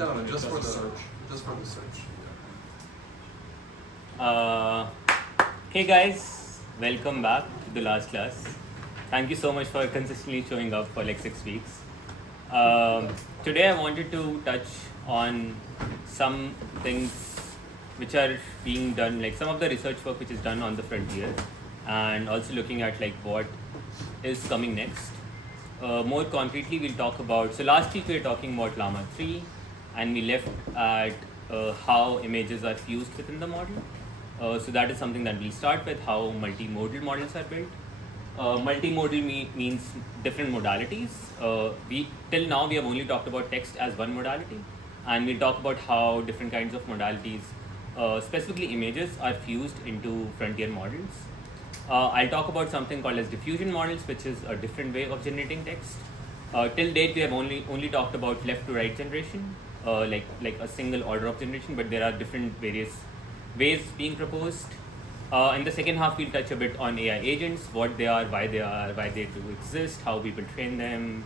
No, just for the search. Just for the search. Hey guys, welcome back to the last class. Thank you so much for consistently showing up for like 6 weeks. Today I wanted to touch on some things which are being done, like some of the research work which is done on the frontier, and also looking at like what is coming next. More concretely, we'll talk about, so last week we were talking about Llama 3 and we left at how images are fused within the model. So that is something that we'll start with, how multimodal models are built. Multimodal means different modalities. Till now we have only talked about text as one modality, and we'll talk about how different kinds of modalities, specifically images, are fused into frontier models. I'll talk about something called as diffusion models, which is a different way of generating text. Till date, we have only talked about left to right generation, like a single order of generation, but there are different various ways being proposed. In the second half, we'll touch a bit on AI agents, what they are, why they do exist, how people train them,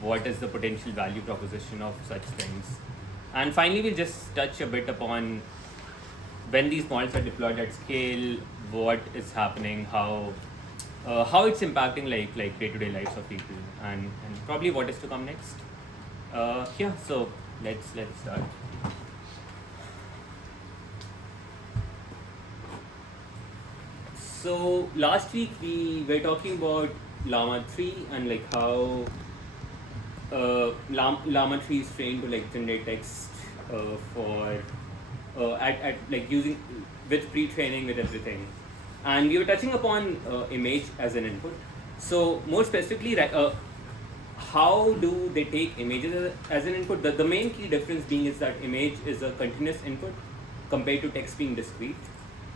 what is the potential value proposition of such things. And finally, we'll just touch a bit upon when these models are deployed at scale, what is happening, how it's impacting like day-to-day lives of people, and probably what is to come next. So let's start. So last week we were talking about Llama 3 and like how Llama 3 is trained to like generate text for at like using with pre-training with everything, and we were touching upon image as an input. So more specifically, how do they take images as an input? The main key difference being is that image is a continuous input compared to text being discrete.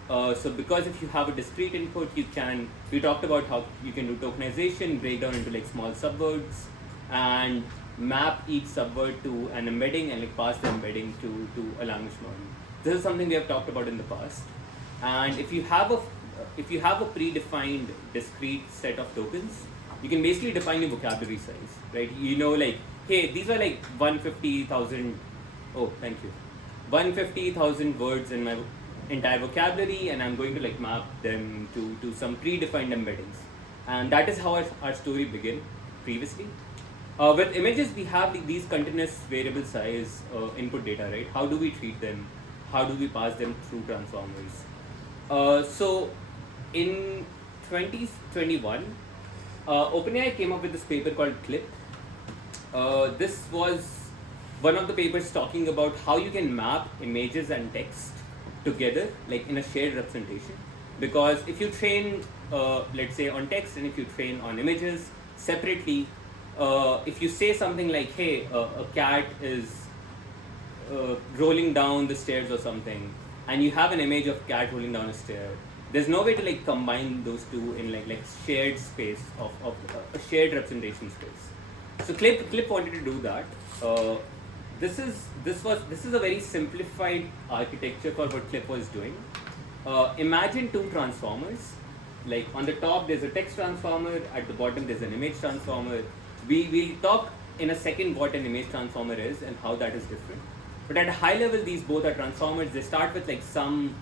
So because if you have a discrete input, we talked about how you can do tokenization, break down into like small subwords, and map each subword to an embedding and like pass the embedding to a language model. This is something we have talked about in the past. And if you have a predefined discrete set of tokens, you can basically define your vocabulary size, right? You know, like, hey, these are like 150,000. Oh, thank you. 150,000 words in my entire vocabulary, and I'm going to like map them to some predefined embeddings. And that is how our story began previously. With images, we have these continuous variable size input data, right? How do we treat them? How do we pass them through transformers? So in 2021, OpenAI came up with this paper called Clip. This was one of the papers talking about how you can map images and text together, like in a shared representation. Because if you train, let's say, on text, and if you train on images separately, if you say something like, hey, a cat is rolling down the stairs or something, and you have an image of cat rolling down a stair, there's no way to like combine those two in like shared space of a shared representation space. So Clip wanted to do that. This is a very simplified architecture for what Clip was doing. Imagine two transformers. Like on the top there's a text transformer, at the bottom there's an image transformer. We'll talk in a second what an image transformer is and how that is different. But at a high level, these both are transformers. They start with like some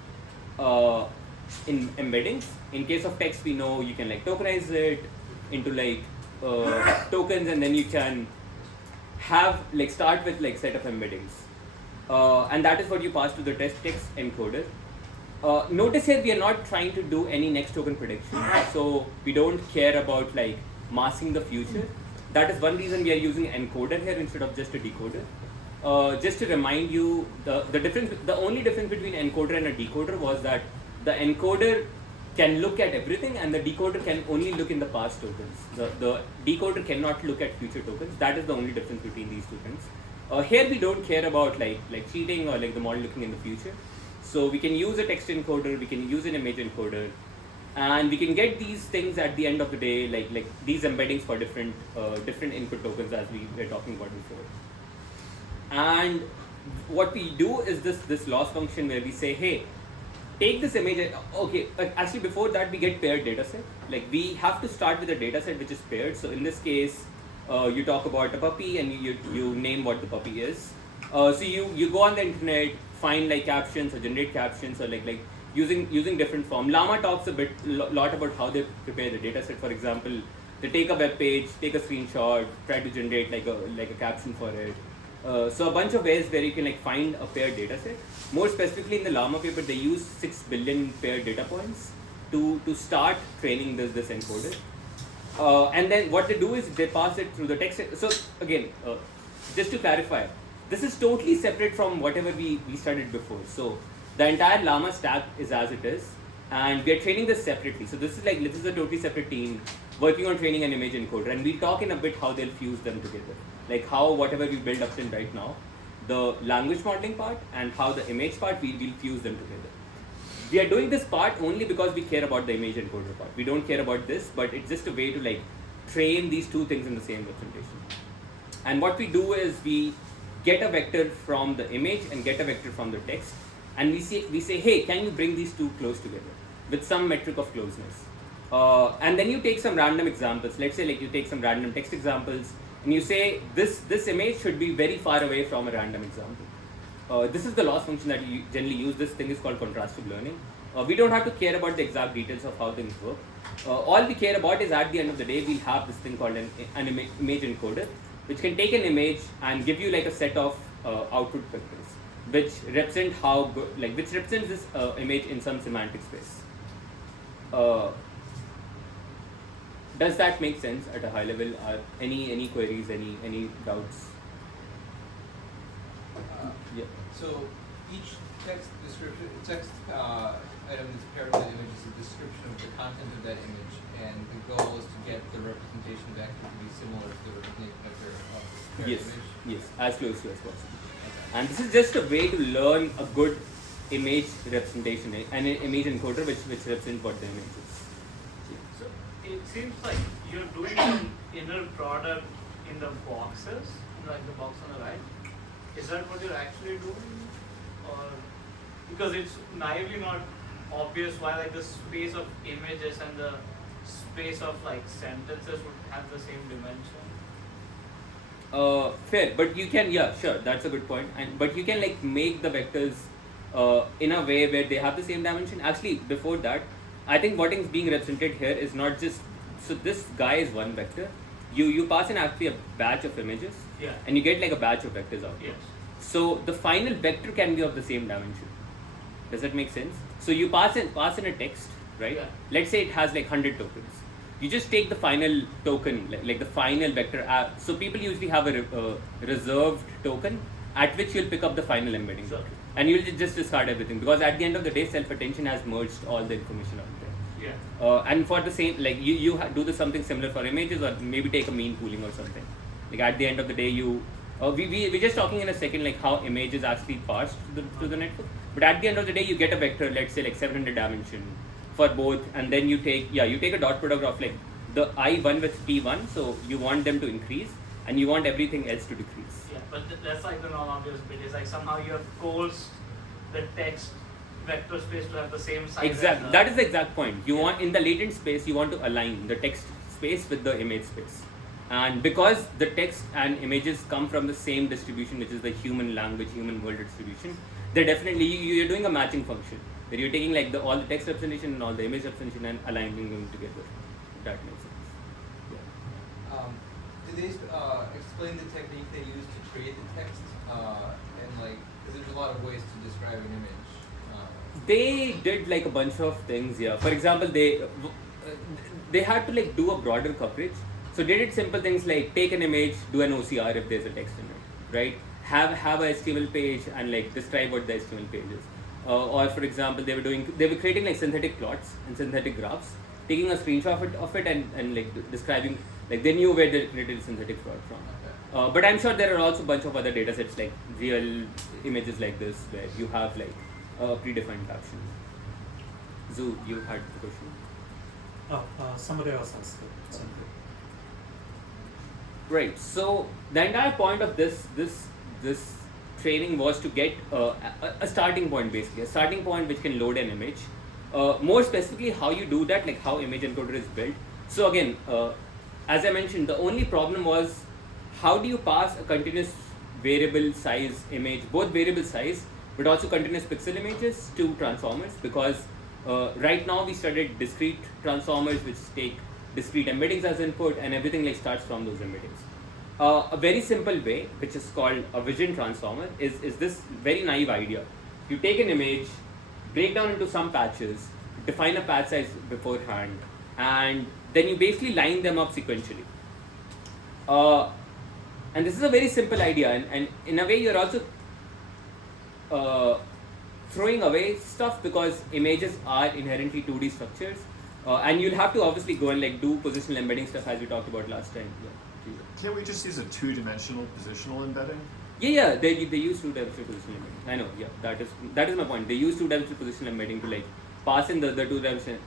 in embeddings. In case of text, we know you can like tokenize it into like tokens, and then you can have like start with like set of embeddings, and that is what you pass to the text encoder. Notice here we are not trying to do any next token prediction, so we don't care about like masking the future. That is one reason we are using an encoder here instead of just a decoder. Just to remind you, the only difference between encoder and a decoder was that the encoder can look at everything and the decoder can only look in the past tokens. The decoder cannot look at future tokens. That is the only difference between these two things. Here we don't care about like cheating or like the model looking in the future. So we can use a text encoder, we can use an image encoder, and we can get these things at the end of the day, like these embeddings for different input tokens, as we were talking about before. And what we do is this loss function where we say, hey, take this image. Okay, actually before that we get paired data set. Like we have to start with a data set which is paired. So in this case, you talk about a puppy and you name what the puppy is. So you go on the internet, find like captions or generate captions or like using different form. Llama talks a lot about how they prepare the data set. For example, they take a web page, take a screenshot, try to generate like a caption for it. So a bunch of ways where you can like find a paired data set. More specifically in the Llama paper, they use 6 billion paired data points to start training this encoder. And then what they do is they pass it through the text. So again, just to clarify, this is totally separate from whatever we studied before. So the entire Llama stack is as it is, and we are training this separately. So this is a totally separate team working on training an image encoder, and we'll talk in a bit how they'll fuse them together. Like how whatever we build up till right now, the language modeling part and how the image part, we'll fuse them together. We are doing this part only because we care about the image encoder part. We don't care about this, but it's just a way to like train these two things in the same representation. And what we do is we get a vector from the image and get a vector from the text, and we say, hey, can you bring these two close together with some metric of closeness? And then you take some random examples. Let's say like you take some random text examples, and you say this image should be very far away from a random example. This is the loss function that you generally use. This thing is called contrastive learning. We don't have to care about the exact details of how things work. All we care about is at the end of the day, we'll have this thing called an image encoder, which can take an image and give you like a set of output vectors, which represent which represents this image in some semantic space. Does that make sense at a high level? Are any queries, any doubts? Yeah. So each text item that's paired with that image is a description of the content of that image, and the goal is to get the representation vector to be similar to the representation vector of the paired image. Yes, as close to as possible. Okay. And this is just a way to learn a good image representation, an image encoder which represents what the image is. So it seems like you're doing some inner product in the boxes, like the box on the right. Is that what you're actually doing? Or because it's naively not obvious why like the space of images and the space of like sentences would have the same dimension? Fair, but you can, yeah, sure, that's a good point. But you can like make the vectors in a way where they have the same dimension. Actually, before that, I think what is being represented here is not just, so this guy is one vector. You pass in actually a batch of images, yeah, and you get like a batch of vectors out. Yes. So the final vector can be of the same dimension. Does that make sense? So you pass in a text, right? Yeah. Let's say it has like 100 tokens. You just take the final token, like the final vector. So people usually have a reserved token at which you'll pick up the final embedding. Sure. And you'll just discard everything, because at the end of the day, self-attention has merged all the information out there. Yeah. And for the same, like you do this something similar for images, or maybe take a mean pooling or something. Like at the end of the day, we're just talking in a second like how images actually pass to the network. But at the end of the day, you get a vector, let's say like 700 dimension for both, and then you take a dot product of like the I1 with P1, so you want them to increase, and you want everything else to decrease. Yeah, but that's like the non-obvious bit. Is like somehow you have coerced the text vector space to have the same size. Exactly. That is the exact point. You want in the latent space, you want to align the text space with the image space, and because the text and images come from the same distribution, which is the human language, human world distribution, they're definitely you're doing a matching function. Where you're taking like all the text representation and all the image representation and aligning them together. That makes sense. Yeah. Do they explain the technique they use to create the text? And like, because there's a lot of ways to describe an image. They did like a bunch of things. Yeah. For example, they had to like do a broader coverage. So they did simple things like take an image, do an OCR if there's a text in it, right? Have a HTML page and like describe what the HTML page is. Or for example, they were creating like synthetic plots and synthetic graphs, taking a screenshot of it and like describing, like they knew where they created a synthetic plot from. Okay. But I'm sure there are also a bunch of other data sets like real images like this where you have like predefined captions. Zoo, you had the question? Somebody else asked it. Right. So the entire point of this training was to get a starting point, basically a starting point which can load an image. More specifically, how you do that, like how image encoder is built. So again, as I mentioned, the only problem was how do you pass a continuous variable size image, both variable size but also continuous pixel images to transformers, because right now we studied discrete transformers which take discrete embeddings as input, and everything like starts from those embeddings. A very simple way, which is called a vision transformer, is this very naive idea. You take an image, break down into some patches, define a patch size beforehand, and then you basically line them up sequentially. And this is a very simple idea, and in a way you're also throwing away stuff, because images are inherently 2D structures, and you'll have to obviously go and like do positional embedding stuff as we talked about last time. Yeah. Can't we just use a two-dimensional positional embedding? Yeah, they use two-dimensional positional embedding. I know, yeah, that is my point. They use two-dimensional positional embedding to like pass in the two-dimensional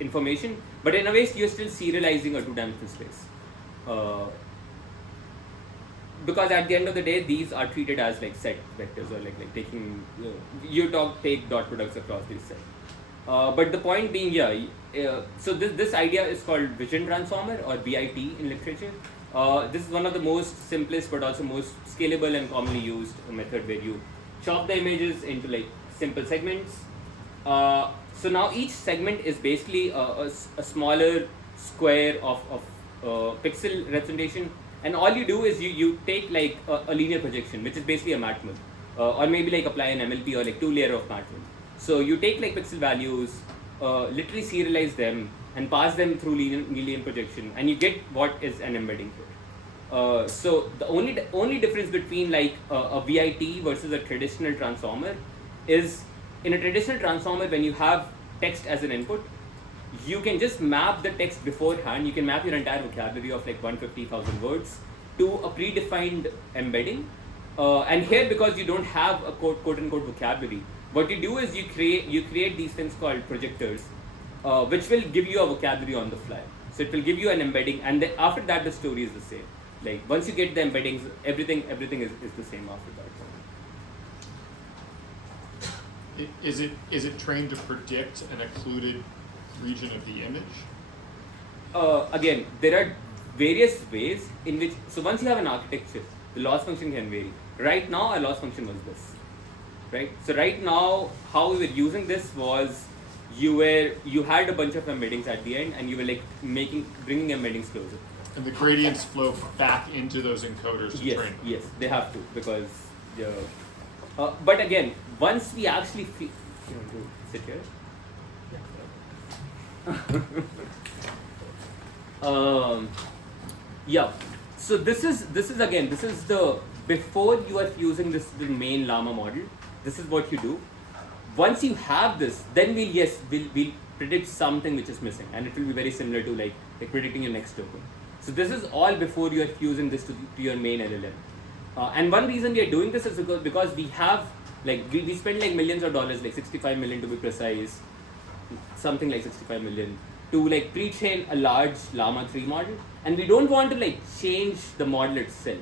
information, but in a way you're still serializing a two-dimensional space. Because at the end of the day, these are treated as like set vectors, or like taking take dot products across these sets. But the point being, so this idea is called vision transformer, or VIT in literature. This is one of the most simplest but also most scalable and commonly used method, where you chop the images into like simple segments. So now each segment is basically a smaller square of pixel representation, and all you do is you take like a linear projection, which is basically a matmul, or maybe like apply an MLP or like 2-layer of matmul. So you take like pixel values, literally serialize them and pass them through linear projection, and you get what is an embedding here. So the only difference between like a VIT versus a traditional transformer is, in a traditional transformer, when you have text as an input, you can just map the text beforehand. You can map your entire vocabulary of like 150,000 words to a predefined embedding. And here, because you don't have a quote unquote vocabulary, what you do is you create these things called projectors, which will give you a vocabulary on the fly. So it will give you an embedding, and then after that the story is the same. Like once you get the embeddings, everything is the same after that. Is it trained to predict an occluded region of the image? Again, there are various ways in which, so once you have an architecture, the loss function can vary. Right now, our loss function was this, right? So right now, how we were using this was, you had a bunch of embeddings at the end, and you were like bringing embeddings closer. And the gradients flow back into those encoders to train them. Yes, they have to, because but again, once we actually sit here. So this is the, before you are fusing the main llama model, this is what you do. Once you have this, then we'll predict something which is missing, and it will be very similar to like predicting your next token. So this is all before you are fusing this to your main LLM. And one reason we are doing this is because we have we spend like millions of dollars, like 65 million to be precise, something like 65 million, to like pre-train a large Llama 3 model, and we don't want to like change the model itself.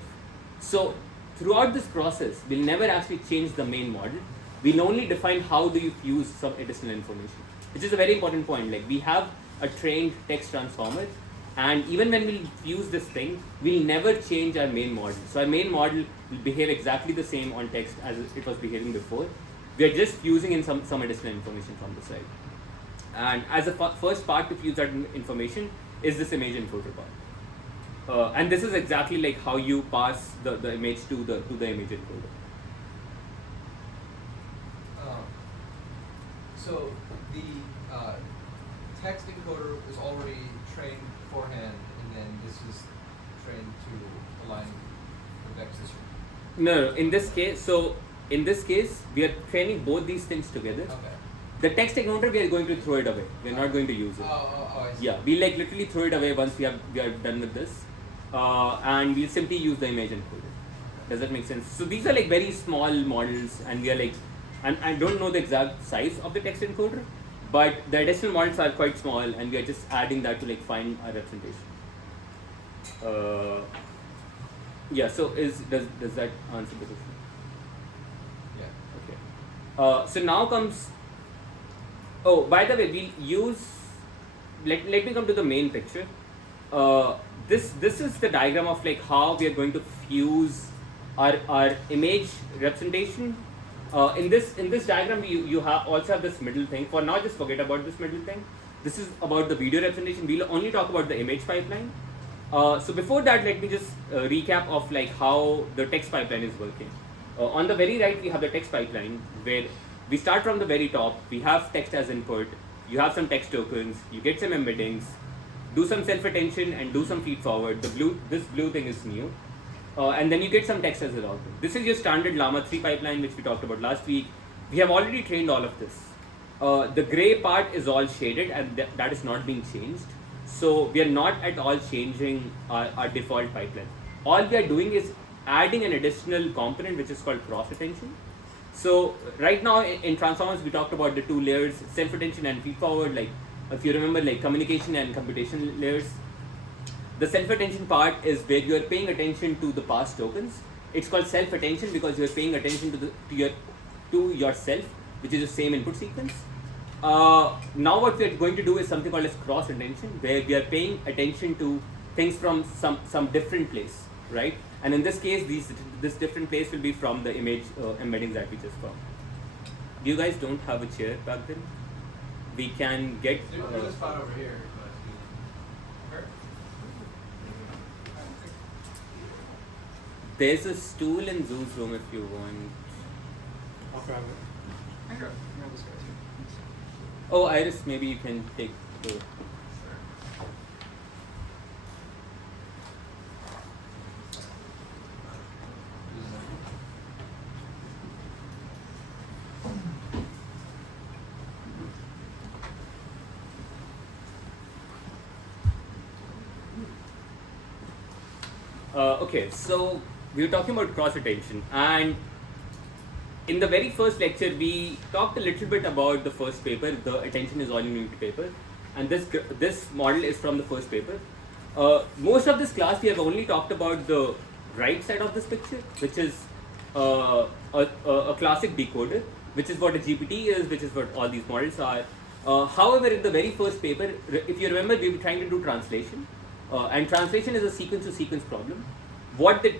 So throughout this process, we'll never actually change the main model. We'll only define how do you fuse some additional information, which is a very important point. Like we have a trained text transformer, and even when we fuse this thing, we'll never change our main model. So our main model will behave exactly the same on text as it was behaving before. We are just fusing in some additional information from the side. And as a first part to fuse that information is this image encoder part. And this is exactly like how you pass the image to the image encoder. So the text encoder is already trained beforehand, and then this is trained to align the vectors. No, in this case, we are training both these things together. Okay. The text encoder, we are going to throw it away. We are not going to use it. I see. Yeah, we like literally throw it away once we are done with this, and we'll simply use the image encoder. Does that make sense? So these are like very small models, and we are like, and I don't know the exact size of the text encoder, but the additional models are quite small, and we are just adding that to like find our representation. So does that answer the question? Yeah. Okay. So now comes. Oh, by the way, we'll use. Let me come to the main picture. This is the diagram of like how we are going to fuse our image representation. In this diagram, you also have this middle thing. For now, just forget about this middle thing. This is about the video representation. We'll only talk about the image pipeline. So before that, let me just recap of like how the text pipeline is working. On the very right, we have the text pipeline where we start from the very top. We have text as input. You have some text tokens. You get some embeddings. Do some self-attention and do some feed forward. This blue thing is new. And then you get some text as an output. This is your standard Llama 3 pipeline, which we talked about last week. We have already trained all of this. The gray part is all shaded, and that is not being changed. So we are not at all changing our default pipeline. All we are doing is adding an additional component, which is called cross-attention. So right now in transformers, we talked about the two layers, self-attention and feed-forward. Like if you remember, like communication and computation layers. The self-attention part is where you are paying attention to the past tokens. It's called self-attention because you are paying attention to yourself, which is the same input sequence. Now what we are going to do is something called as cross-attention, where we are paying attention to things from some different place, right? And in this case, this different place will be from the image embeddings that we just found. You guys don't have a chair back then? We can get... There's a spot over here. There's a stool in Zoo's room if you want. I'll grab it. Sure. Oh, Iris, maybe you can take the... Okay, so we were talking about cross-attention, and in the very first lecture, we talked a little bit about the first paper, the attention is all you need paper, and this model is from the first paper. Most of this class, we have only talked about the right side of this picture, which is a classic decoder, which is what a GPT is, which is what all these models are. However, in the very first paper, if you remember, we were trying to do translation, and translation is a sequence-to-sequence problem.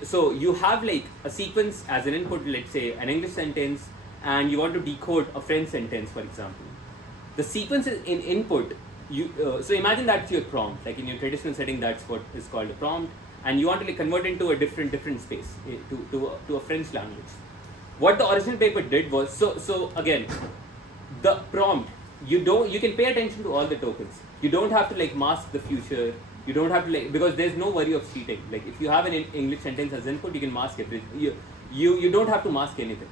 So you have like a sequence as an input, let's say an English sentence, and you want to decode a French sentence, for example. The sequence is in input. So imagine that's your prompt, like in your traditional setting, that's what is called a prompt, and you want to like convert into a different space to a French language. What the original paper did was so again, the prompt, you can pay attention to all the tokens. You don't have to like mask the future. You don't have to like, because there's no worry of cheating. Like if you have an English sentence as input, you can mask everything. You don't have to mask anything.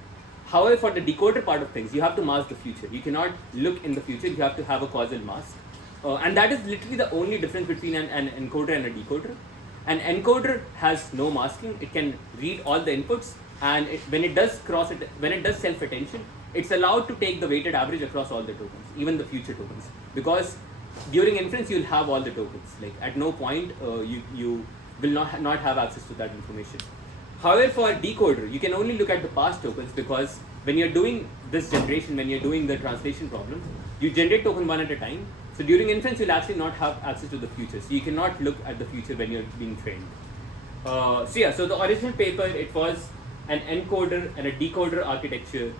However, for the decoder part of things, you have to mask the future. You cannot look in the future. You have to have a causal mask. And that is literally the only difference between an encoder and a decoder. An encoder has no masking. It can read all the inputs, and when it does self-attention, it's allowed to take the weighted average across all the tokens, even the future tokens, because during inference you'll have all the tokens. Like at no point you will not have access to that information. However, for a decoder, you can only look at the past tokens, because when you're doing this generation, when you're doing the translation problem, you generate token one at a time. So during inference, you'll actually not have access to the future. So you cannot look at the future when you're being trained. So the original paper, it was an encoder and a decoder architecture.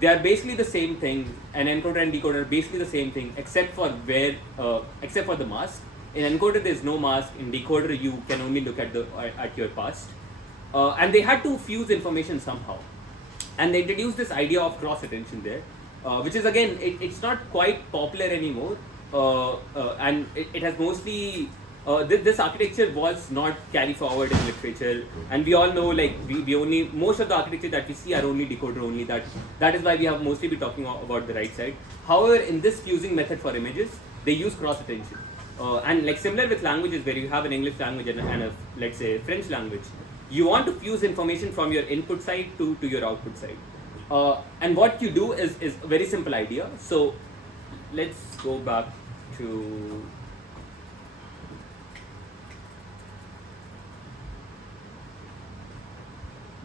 They are basically the same thing. An encoder and decoder are basically the same thing, except for the mask. In encoder, there's no mask. In decoder, you can only look at your past. And they had to fuse information somehow. And they introduced this idea of cross-attention there, which is again, it's not quite popular anymore. And it has mostly, this architecture was not carried forward in literature, and we all know like most of the architecture that we see are only decoder only. That is why we have mostly been talking about the right side. However, in this fusing method for images, they use cross-attention, and like similar with languages where you have an English language and a let's say French language, you want to fuse information from your input side to your output side, and what you do is a very simple idea. So let's go back to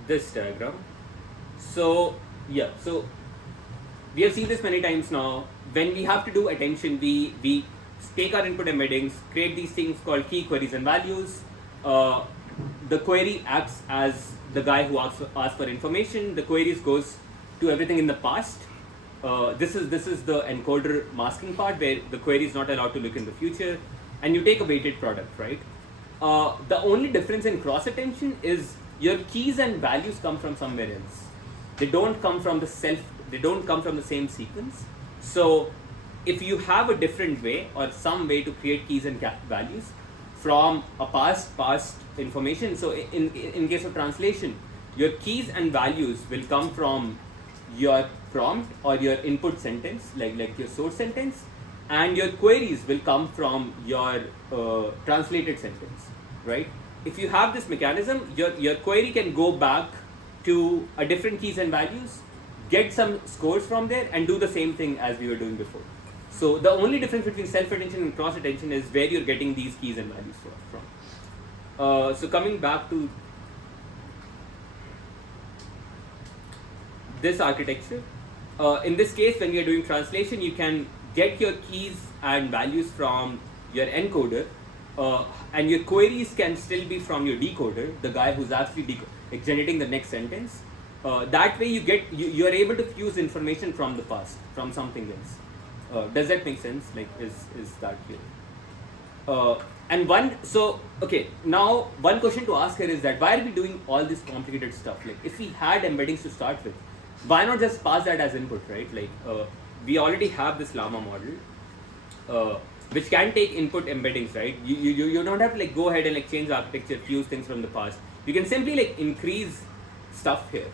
this diagram. So yeah, so we have seen this many times now. When we have to do attention, we take our input embeddings, create these things called key queries and values. the query acts as the guy who asks for information. The queries goes to everything in the past. This is the encoder masking part where the query is not allowed to look in the future, and you take a weighted product, right? The only difference in cross attention is your keys and values come from somewhere else. They don't come from they don't come from the same sequence. So if you have a different way or some way to create keys and values from a past information, so in case of translation, your keys and values will come from your prompt or your input sentence, like your source sentence, and your queries will come from your translated sentence, right? If you have this mechanism, your query can go back to a different keys and values, get some scores from there, and do the same thing as we were doing before. So the only difference between self-attention and cross-attention is where you're getting these keys and values from. So coming back to this architecture, in this case, when you're doing translation, you can get your keys and values from your encoder, and your queries can still be from your decoder, the guy who's actually generating the next sentence. That way you're able to fuse information from the past, from something else. Does that make sense? Like, is that clear? Okay, now one question to ask here is that why are we doing all this complicated stuff? Like, if we had embeddings to start with, why not just pass that as input, right? Like, we already have this llama model, which can take input embeddings, right? You don't have to like go ahead and like change the architecture, fuse things from the past. You can simply like increase stuff here.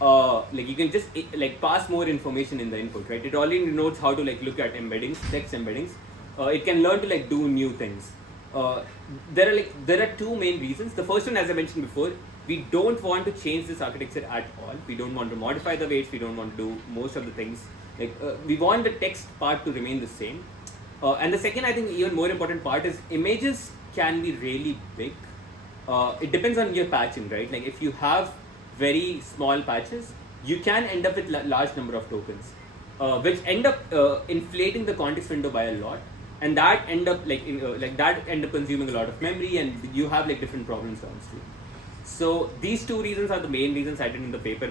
Like you can just like pass more information in the input, right? It already knows how to like look at embeddings, text embeddings. It can learn to like do new things. There are two main reasons. The first one, as I mentioned before, we don't want to change this architecture at all. We don't want to modify the weights. We don't want to do most of the things. Like we want the text part to remain the same. And the second, I think, even more important part is images can be really big. It depends on your patching, right? Like if you have very small patches, you can end up with large number of tokens, which end up inflating the context window by a lot, and that end up consuming a lot of memory, and you have like different problem downstream. So these two reasons are the main reasons cited in the paper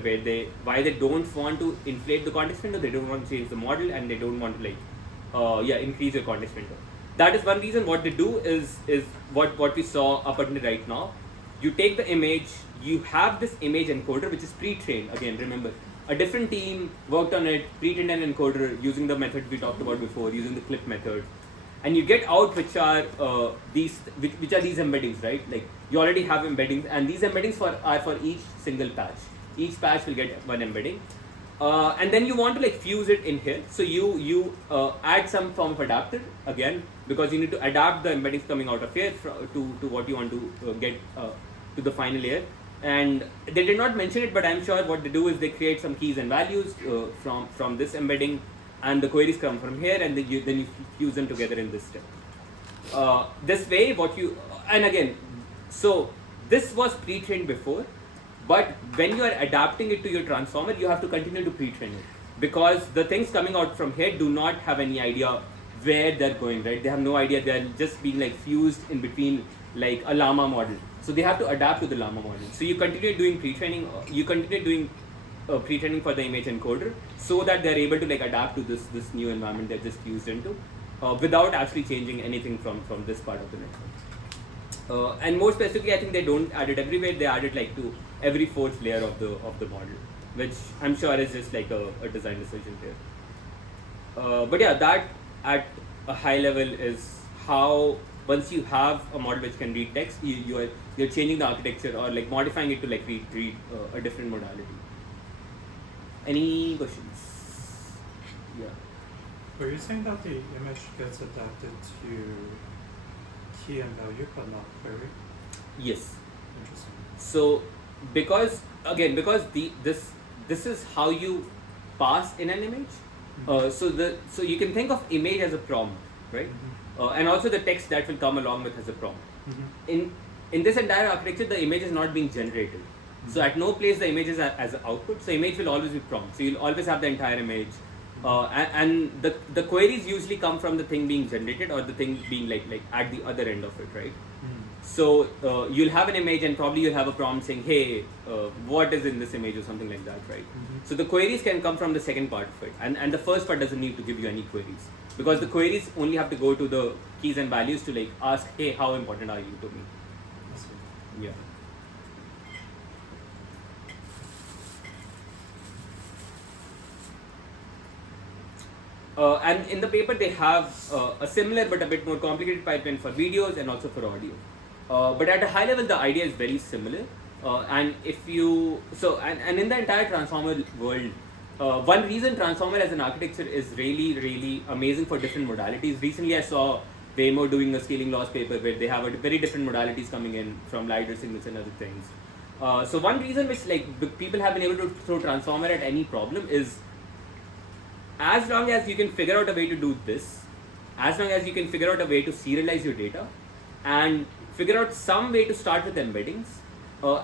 why they don't want to inflate the context window, they don't want to change the model, and they don't want to like increase your context window. That is one reason. What they do is what we saw up until right now. You take the image, you have this image encoder which is pre-trained. Again, remember, a different team worked on it, pre-trained an encoder using the method we talked about before, using the clip method, and you get out which are these embeddings, right? Like you already have embeddings, and these embeddings are for each single patch. Each patch will get one embedding, and then you want to like fuse it in here. So you add some form of adapter again, because you need to adapt the embeddings coming out of here to what you want to get to the final layer. And they did not mention it, but I'm sure what they do is they create some keys and values from this embedding, and the queries come from here, and then you fuse them together in this step. This way, so this was pre-trained before, but when you are adapting it to your transformer, you have to continue to pre-train it, because the things coming out from here do not have any idea where they're going, right? They have no idea. They're just being like fused in between like a llama model. So they have to adapt to the llama model. So you continue doing pre-training. You continue doing pre-training for the image encoder, so that they're able to like adapt to this new environment they're just fused into, without actually changing anything from this part of the network. And more specifically, I think they don't add it everywhere. They add it like to every fourth layer of the model, which I'm sure is just like a design decision here. But yeah, that at a high level is how, once you have a model which can read text, you're changing the architecture or like modifying it to like read a different modality. Any questions? Yeah. Were you saying that the image gets adapted to key and value but not query? Yes. Interesting. So because this is how you pass in an image. So you can think of image as a prompt, right? Mm-hmm. And also the text that will come along with as a prompt. Mm-hmm. In this entire architecture, the image is not being generated. Mm-hmm. So at no place the image is as an output. So image will always be prompt. So you'll always have the entire image. And the queries usually come from the thing being generated or the thing being like at the other end of it, right? Mm-hmm. So you'll have an image and probably you'll have a prompt saying, hey, what is in this image or something like that, right? So the queries can come from the second part of it, and the first part doesn't need to give you any queries, because the queries only have to go to the keys and values to like ask, hey, how important are you to me? I see. Yeah. And in the paper they have a similar but a bit more complicated pipeline for videos and also for audio. But at a high level, the idea is very similar. And if you and in the entire transformer world, one reason transformer as an architecture is really amazing for different modalities. Recently, I saw Waymo doing a scaling laws paper where they have a very different modalities coming in from LiDAR signals and other things. So one reason which like people have been able to throw transformer at any problem is, as long as you can figure out a way to do this, as long as you can figure out a way to serialize your data and figure out some way to start with embeddings,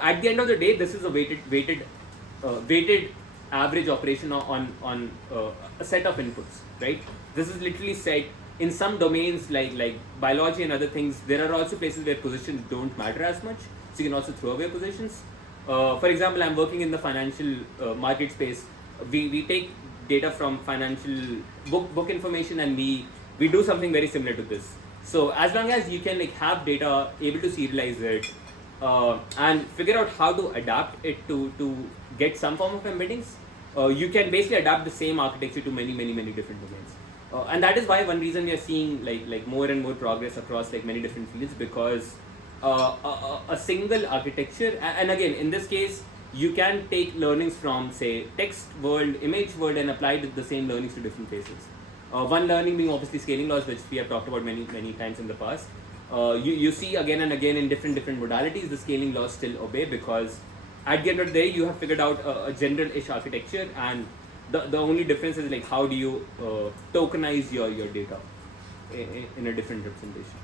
at the end of the day, this is a weighted average operation on a set of inputs, right? This is literally said in some domains like biology and other things. There are also places where positions don't matter as much, so you can also throw away positions. For example, I'm working in the financial market space. We take data from financial book information and we do something very similar to this. So as long as you can like have data, able to serialize it, and figure out how to adapt it to get some form of embeddings, you can basically adapt the same architecture to many different domains. And that is why one reason we are seeing like more and more progress across like many different fields, because a single architecture, and again in this case you can take learnings from say text world, image world, and apply the same learnings to different places. One learning being obviously scaling laws, which we have talked about many times in the past. You see again and again in different modalities the scaling laws still obey, because at the end of the day you have figured out a general-ish architecture, and the only difference is like how do you tokenize your data in a different representation.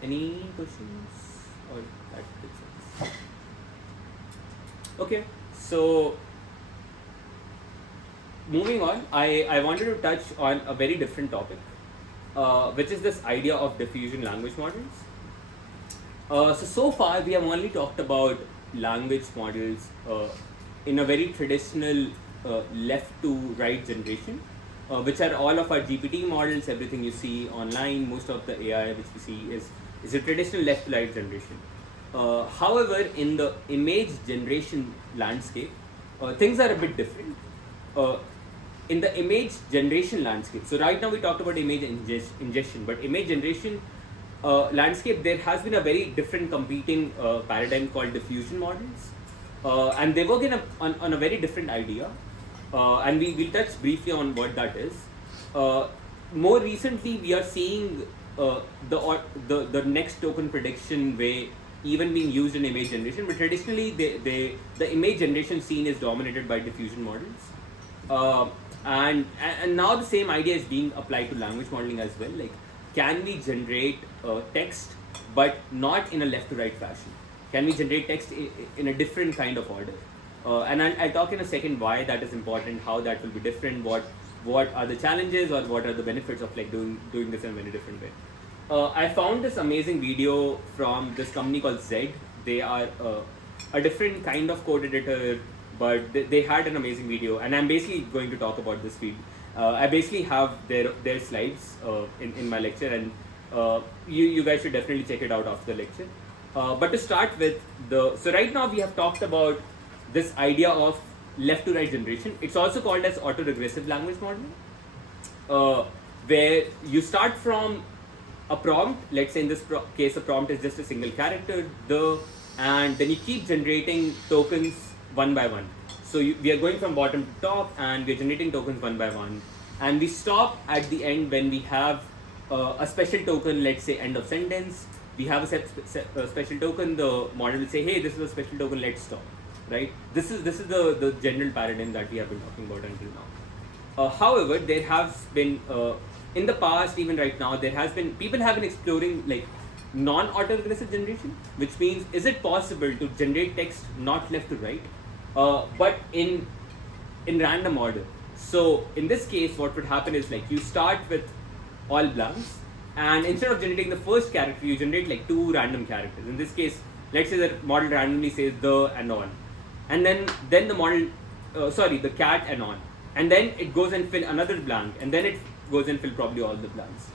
Any questions or that makes sense? Okay, so moving on, I wanted to touch on a very different topic, which is this idea of diffusion language models. So far we have only talked about language models in a very traditional left to right generation, which are all of our GPT models. Everything you see online, most of the AI which we see is a traditional left to right generation. However, in the image generation landscape, things are a bit different. In the image generation landscape, so right now we talked about image ingestion, but image generation landscape, there has been a very different competing paradigm called diffusion models, and they work on a very different idea, and we'll touch briefly on what that is. More recently, we are seeing the next token prediction way even being used in image generation, but traditionally the image generation scene is dominated by diffusion models, and now the same idea is being applied to language modeling as well. Like, can we generate text but not in a left to right fashion? Can we generate text in a different kind of order? And I'll talk in a second why that is important, how that will be different, what are the challenges or what are the benefits of like doing this in a very different way. I found this amazing video from this company called Z. They are a different kind of code editor, but they had an amazing video, and I'm basically going to talk about this feed. I basically have their slides in my lecture, and you guys should definitely check it out after the lecture. But to start with, so right now we have talked about this idea of left to right generation. It's also called as autoregressive language modeling, where you start from a prompt. Let's say in this case a prompt is just a single character, and then you keep generating tokens one by one. So we are going from bottom to top, and we are generating tokens one by one, and we stop at the end when we have a special token. Let's say end of sentence, we have a special token. The model will say, hey, this is a special token, let's stop. Right? This is the general paradigm that we have been talking about until now. However, there has been in the past, even right now, people have been exploring like non-autoregressive generation, which means, is it possible to generate text not left to right, but in random order? So in this case, what would happen is like you start with all blanks, and instead of generating the first character, you generate like 2 random characters. In this case, let's say the model randomly says the and on, and then the model, the cat and on, and then it goes and fill another blank, and then it goes and fill probably all the blanks.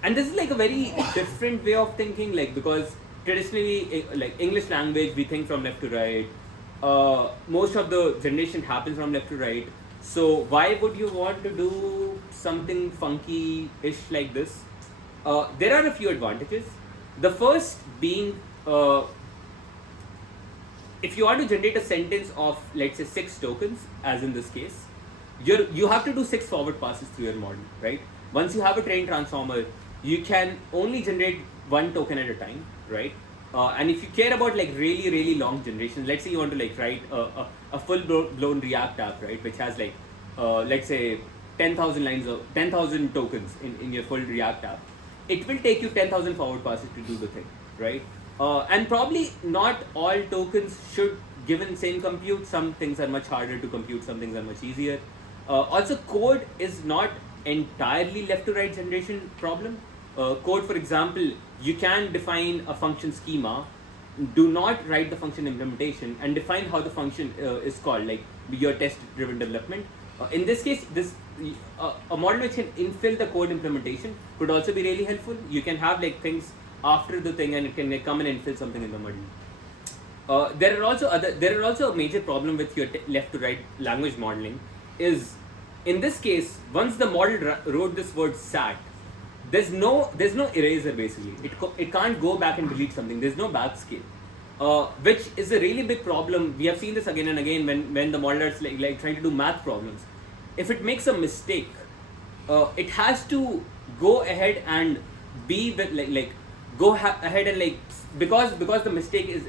And this is like a very different way of thinking, like because traditionally, like English language, we think from left to right. Most of the generation happens from left to right. So why would you want to do something funky-ish like this? There are a few advantages. The first being, if you want to generate a sentence of, let's say, 6 tokens, as in this case, you have to do 6 forward passes through your model, right? Once you have a trained transformer, you can only generate 1 token at a time, right? And if you care about like really long generations, let's say you want to like write a full-blown React app, right, which has like let's say 10,000 lines of 10,000 tokens in your full React app, it will take you 10,000 forward passes to do the thing, right? And probably not all tokens should given same compute. Some things are much harder to compute, some things are much easier. Also, code is not entirely left to right generation problem. Code, for example, you can define a function schema, do not write the function implementation, and define how the function is called, like your test-driven development. In this case, a model which can infill the code implementation could also be really helpful. You can have like things after the thing, and it can like, come and infill something in the middle. There are also a major problem with your left to right language modeling. Is in this case, once the model wrote this word sat, there's no eraser basically. It can't go back and delete something. There's no backscale, which is a really big problem. We have seen this again and again when the modelers like trying to do math problems. If it makes a mistake, it has to go ahead and be with ahead and like because the mistake is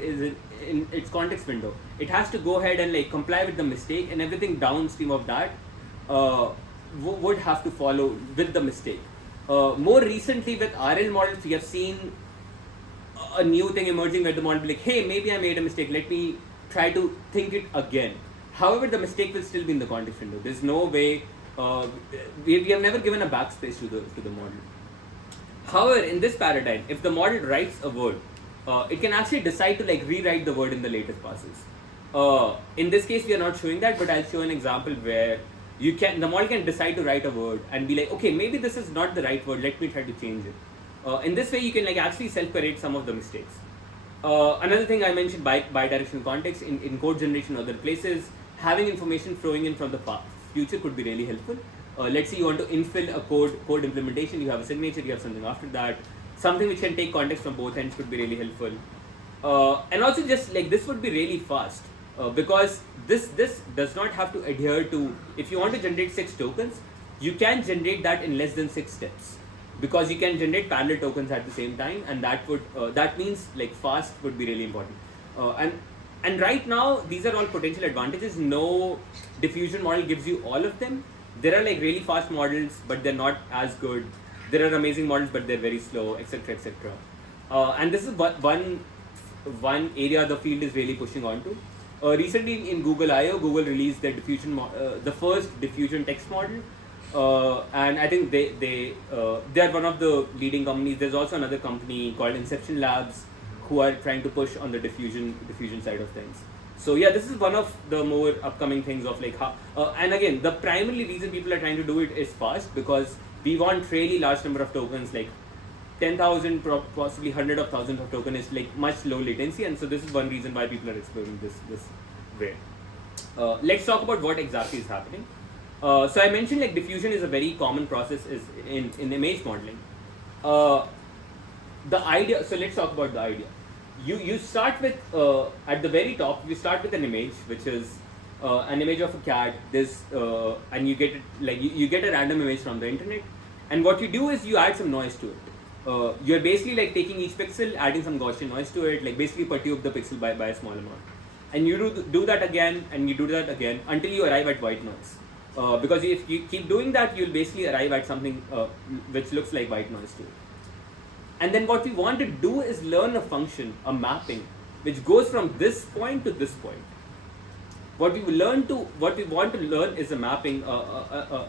in its context window. It has to go ahead and like comply with the mistake, and everything downstream of that would have to follow with the mistake. More recently with RL models, we have seen a new thing emerging where the model will be like, hey, maybe I made a mistake, let me try to think it again. However, the mistake will still be in the context window. There's no way, we have never given a backspace to the model. However, in this paradigm, if the model writes a word, it can actually decide to like rewrite the word in the latest passes. In this case, we are not showing that, but I'll show an example where the model can decide to write a word and be like, okay, maybe this is not the right word, let me try to change it. In this way, you can like actually self-correct some of the mistakes. Another thing I mentioned, bidirectional context in code generation or other places, having information flowing in from the future could be really helpful. Let's say you want to infill a code implementation, you have a signature, you have something after that, something which can take context from both ends could be really helpful. And also just like this would be really fast. Because this does not have to adhere to, if you want to generate 6 tokens, you can generate that in less than 6 steps, because you can generate parallel tokens at the same time, and that means like fast would be really important. And right now these are all potential advantages. No diffusion model gives you all of them. There are like really fast models, but they're not as good. There are amazing models, but they're very slow, etc., etc. And this is one area the field is really pushing on to. Recently in Google I/O, Google released their the first diffusion text model, and I think they are one of the leading companies. There's also another company called Inception Labs who are trying to push on the diffusion side of things. So yeah, this is one of the more upcoming things of like how, and again, the primary reason people are trying to do it is fast, because we want really large number of tokens, like 10,000, possibly hundred of thousands of tokens is like much low latency, and so this is one reason why people are exploring this way. Let's talk about what exactly is happening. So I mentioned like diffusion is a very common process is in image modeling. The idea. So let's talk about the idea. You start with at the very top. You start with an image, which is an image of a cat. And you get it like you get a random image from the internet, and what you do is you add some noise to it. You're basically like taking each pixel, adding some Gaussian noise to it, like basically perturb the pixel by a small amount. And you do that again, and you do that again until you arrive at white noise. Because if you keep doing that, you'll basically arrive at something which looks like white noise to it. And then what we want to do is learn a function, a mapping, which goes from this point to this point. what we want to learn is a mapping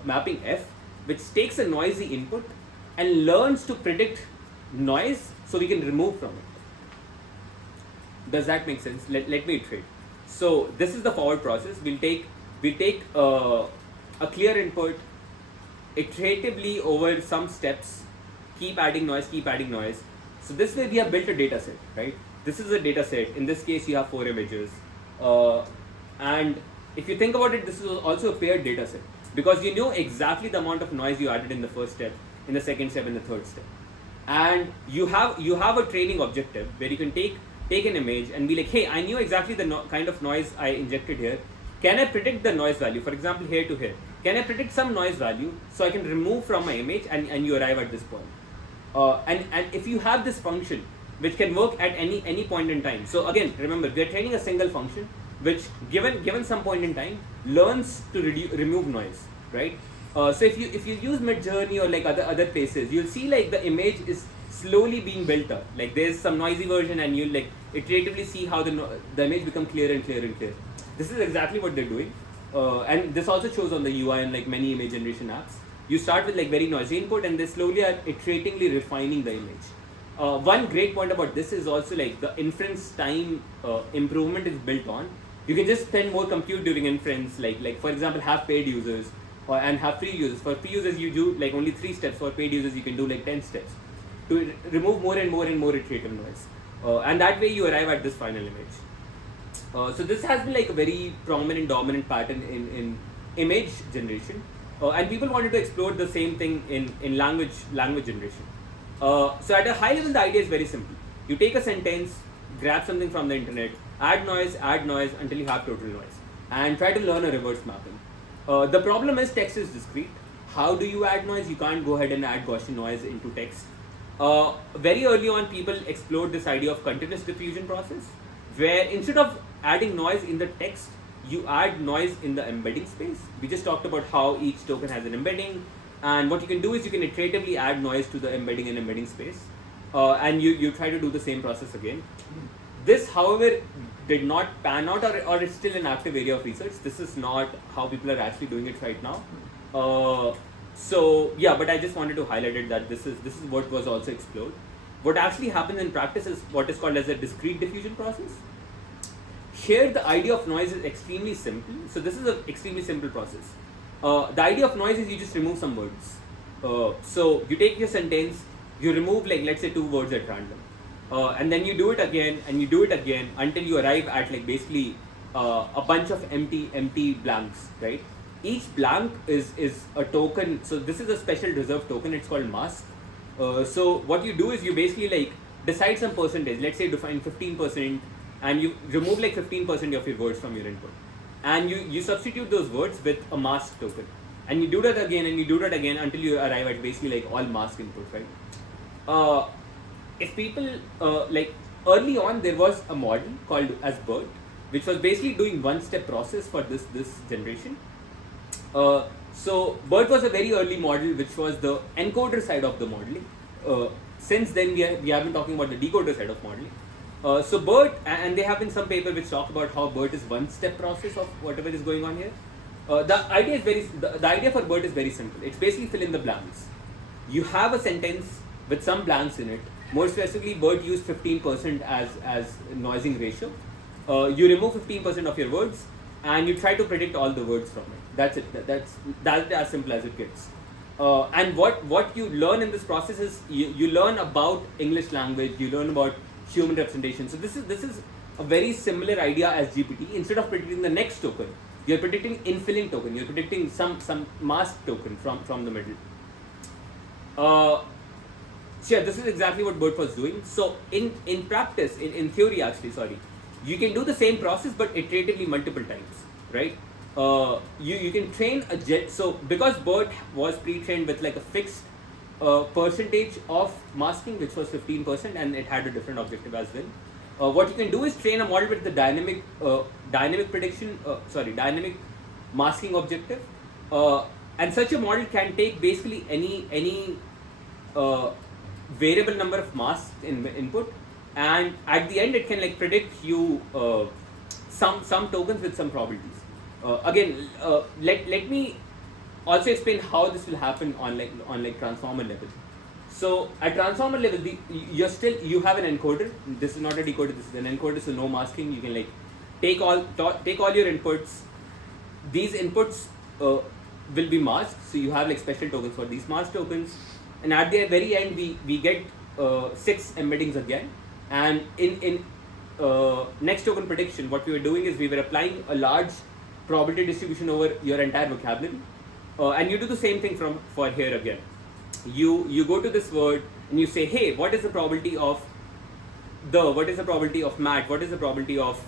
mapping F, which takes a noisy input and learns to predict noise so we can remove from it. Does that make sense? Let me iterate. So this is the forward process. We'll take a clear input, iteratively over some steps, keep adding noise. So this way we have built a data set, right? This is a data set. In this case, you have 4 images. And if you think about it, this is also a paired data set, because you know exactly the amount of noise you added in the first step, in the second step, in the third step. And you have a training objective where you can take an image and be like, hey, I knew exactly the kind of noise I injected here. Can I predict the noise value? For example, here to here. Can I predict some noise value so I can remove from my image and you arrive at this point? And if you have this function which can work at any point in time. So again, remember, we are training a single function which given some point in time learns to remove noise, right? So if you use Midjourney or like other places, you'll see like the image is slowly being built up. Like there's some noisy version and you'll like iteratively see how the image become clearer and clearer and clearer. This is exactly what they're doing. And this also shows on the UI and like many image generation apps. You start with like very noisy input and they slowly are iteratingly refining the image. One great point about this is also like the inference time improvement is built on. You can just spend more compute during inference, like for example, have paid users and have free users. For free users, you do like only 3 steps. For paid users, you can do like 10 steps to remove more and more iterative noise. And that way you arrive at this final image. So this has been like a very prominent, dominant pattern in image generation. And people wanted to explore the same thing in language generation. So at a high level, the idea is very simple. You take a sentence, grab something from the internet, add noise until you have total noise, and try to learn a reverse mapping. The problem is text is discrete. How do you add noise? You can't go ahead and add Gaussian noise into text. Very early on, people explored this idea of continuous diffusion process, where instead of adding noise in the text, you add noise in the embedding space. We just talked about how each token has an embedding, and what you can do is you can iteratively add noise to the embedding and embedding space, and you try to do the same process again. This, however, did not pan out, or it's still an active area of research. This is not how people are actually doing it right now. So yeah, but I just wanted to highlight it that this is what was also explored. What actually happens in practice is what is called as a discrete diffusion process. Here, the idea of noise is extremely simple. So this is an extremely simple process. The idea of noise is you just remove some words. So you take your sentence, you remove like let's say 2 words at random, and then you do it again and you do it again until you arrive at like basically a bunch of empty blanks, right? Each blank is a token. So this is a special reserved token. It's called mask. So what you do is you basically like decide some percentage. Let's say you define 15%, and you remove like 15% of your words from your input, and you substitute those words with a mask token, and you do that again and you do that again until you arrive at basically like all mask input, right? If people like early on, there was a model called as BERT, which was basically doing one-step process for this generation. So BERT was a very early model, which was the encoder side of the modeling. Since then, we have been talking about the decoder side of modeling. So BERT, and there have been some papers which talk about how BERT is one-step process of whatever is going on here. The idea for BERT is very simple. It's basically fill in the blanks. You have a sentence with some blanks in it. More specifically, BERT used 15% as noising ratio. You remove 15% of your words, and you try to predict all the words from it. That's it. That's as simple as it gets. And what you learn in this process is you learn about English language. You learn about human representation. So this is a very similar idea as GPT. Instead of predicting the next token, you're predicting infilling token. You're predicting some mask token from the middle. So yeah, this is exactly what BERT was doing. So in practice, in theory actually, you can do the same process but iteratively multiple times, right? You can train a jet. So because BERT was pre-trained with like a fixed percentage of masking, which was 15%, and it had a different objective as well. What you can do is train a model with the dynamic masking objective, and such a model can take basically any variable number of masks in input, and at the end it can like predict you some tokens with some probabilities. Let me also explain how this will happen on like transformer level. So at transformer level, you have an encoder. This is not a decoder. This is an encoder. So no masking. You can like take all your inputs. These inputs will be masked. So you have like special tokens for these masked tokens. And at the very end, we get 6 embeddings again. And in next token prediction, what we were doing is we were applying a large probability distribution over your entire vocabulary. And you do the same thing for here again. You go to this word and you say, hey, what is the probability of what is the probability of mat, what is the probability of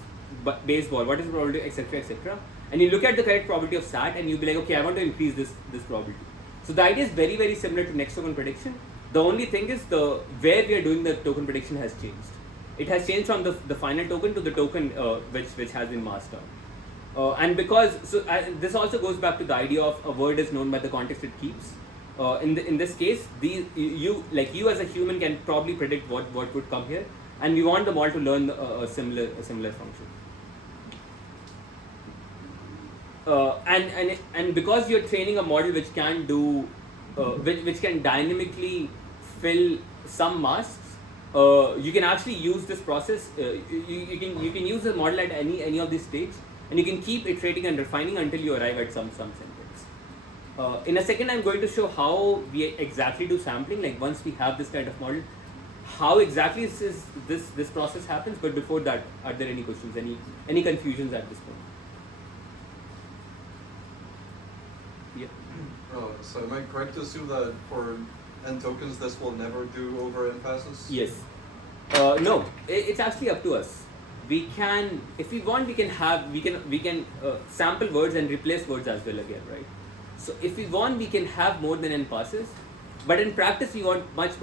baseball, what is the probability, etc., etc. And you look at the correct probability of SAT and you'll be like, okay, I want to increase this probability. So the idea is very, very similar to next token prediction. The only thing is where we are doing the token prediction has changed. It has changed from the final token to the token which has been masked out. And because this also goes back to the idea of a word is known by the context it keeps. In this case, you as a human can probably predict what would come here, and we want the model to learn a similar function. And because you're training a model which can do which can dynamically fill some masks, you can actually use this process. You can use the model at any of these states, and you can keep iterating and refining until you arrive at some sentence. In a second, I'm going to show how we exactly do sampling. Like once we have this kind of model, how exactly this process happens. But before that, are there any questions? Any confusions at this point? Yeah. So am I correct to assume that for n tokens, this will never do over n passes? Yes. No, it's actually up to us. We can, if we want, we can sample words and replace words as well again, right? So if we want, we can have more than n passes, but in practice we want much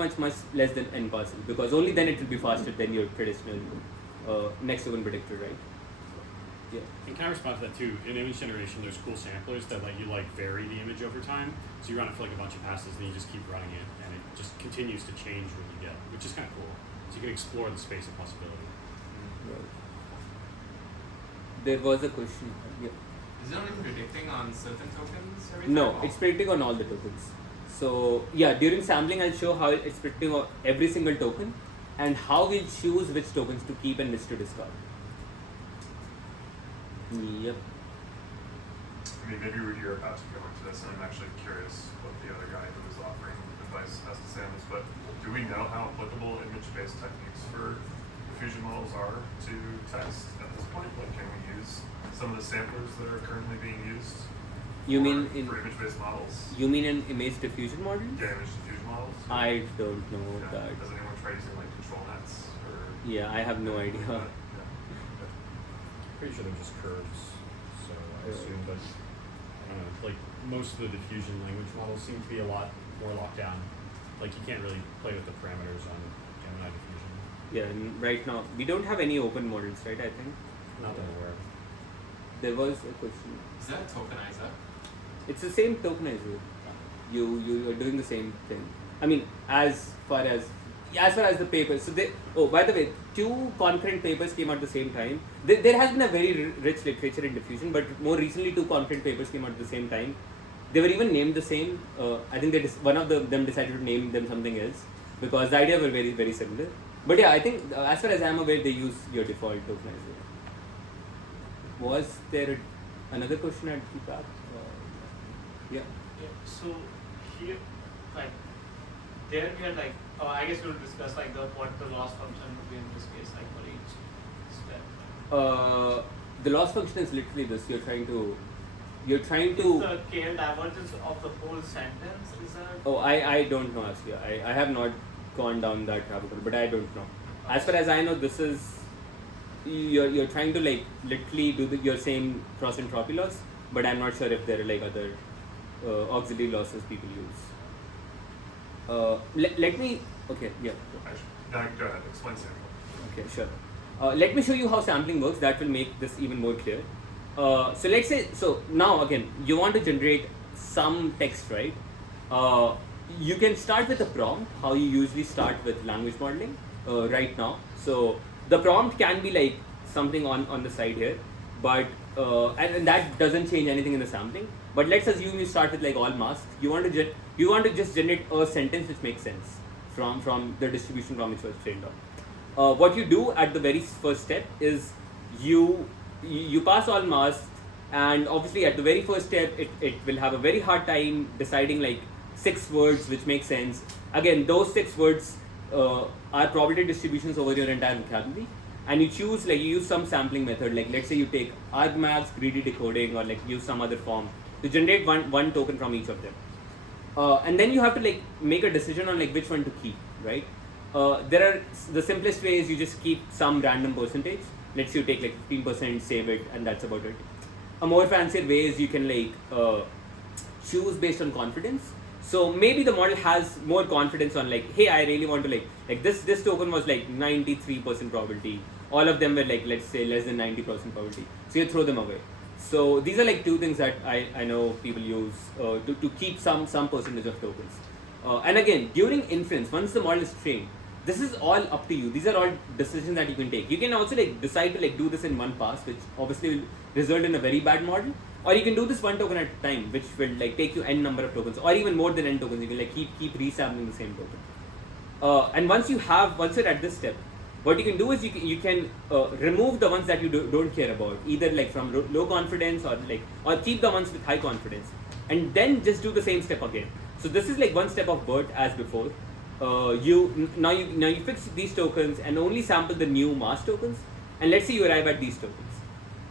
less than n passes, because only then it will be faster than your traditional next token predictor, right? Yeah. And can I respond to that too? In image generation, there's cool samplers that let you like vary the image over time. So you run it for like a bunch of passes, and then you just keep running it, and it just continues to change what you get, which is kind of cool. So you can explore the space of possibility. Right. There was a question. Yeah. Is it only predicting on certain tokens every time? No, it's predicting on all the tokens. So yeah, during sampling, I'll show how it's predicting on every single token, and how we'll choose which tokens to keep and which to discard. Yep. I mean, maybe you're about to go into this, and I'm actually curious what the other guy who was offering advice has to say on this, but do we know how applicable image-based techniques for diffusion models are to text at this point? Like, can we use some of the samplers that are currently being used for image-based models? You mean in image diffusion models? Yeah, image diffusion models. I don't know that. Does anyone try using like control nets? Or Yeah, I have no idea. Pretty sure they're just curves, so I assume, but I don't know, like most of the diffusion language models seem to be a lot more locked down. Like you can't really play with the parameters on Gemini diffusion. Yeah, and right now we don't have any open models, right? I think. Not that I'm aware of. There was a question. Is that a tokenizer? It's the same tokenizer. You are doing the same thing. I mean, as far as the papers. So by the way, 2 concurrent papers came out at the same time. There has been a very rich literature in diffusion, but more recently 2 concurrent papers came out at the same time. They were even named the same. I think one of them decided to name them something else, because the idea were very, very similar. But yeah, I think as far as I'm aware, they use your default tokenizer. Was there another question I'd keep up? Yeah. Yeah, so here, like, there we are like, I guess we'll discuss like what the loss function would be in this case, like for each step. The loss function is literally this. You're trying to. Is the KL divergence of the whole sentence, is that? Oh, I don't know actually. I have not gone down that rabbit hole, but I don't know. As far as I know, this is you're trying to like literally do your same cross entropy loss, but I'm not sure if there are like other auxiliary losses people use. Let me. Okay. Yeah. Go ahead. Explain sampling. Okay. Sure. Let me show you how sampling works. That will make this even more clear. So let's say, so now again, you want to generate some text, right? You can start with a prompt, how you usually start with language modeling right now. So the prompt can be like something on the side here. but and that doesn't change anything in the sampling. But let's assume you start with like all masks. You want to just generate a sentence which makes sense from the distribution from which was trained on. What you do at the very first step is you pass all masks, and obviously at the very first step it will have a very hard time deciding like 6 words which make sense. Again, those 6 words are probability distributions over your entire vocabulary, and you use some sampling method, like let's say you take argmax, greedy decoding, or like use some other form to generate one token from each of them. And then you have to like make a decision on like which one to keep, right? There are the simplest way is you just keep some random percentage. Let's say you take like 15%, save it, and that's about it. A more fancier way is you can like choose based on confidence. So maybe the model has more confidence on like, hey, I really want to like this token was like 93% probability. All of them were like, let's say, less than 90% probability. So you throw them away. So these are like 2 things that I know people use to keep some percentage of tokens. And again, during inference, once the model is trained, this is all up to you. These are all decisions that you can take. You can also like decide to like do this in one pass, which obviously will result in a very bad model. Or you can do this one token at a time, which will like take you n number of tokens, or even more than n tokens. You can like keep resampling the same token. And once you're at this step, what you can do is you can remove the ones that you don't care about, either like from low confidence or keep the ones with high confidence, and then just do the same step again. So this is like one step of BERT as before. Now you fix these tokens and only sample the new mask tokens, and let's say you arrive at these tokens,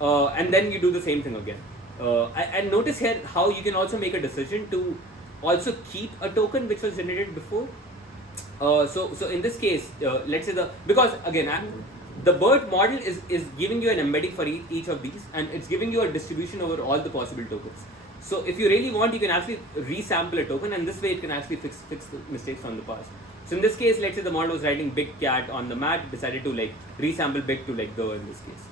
and then you do the same thing again. And notice here how you can also make a decision to also keep a token which was generated before. So in this case, let's say because again the BERT model is giving you an embedding for each of these, and it's giving you a distribution over all the possible tokens. So if you really want, you can actually resample a token, and this way it can actually fix the mistakes from the past. So in this case, let's say the model was writing big cat on the mat, decided to like resample big to like the in this case.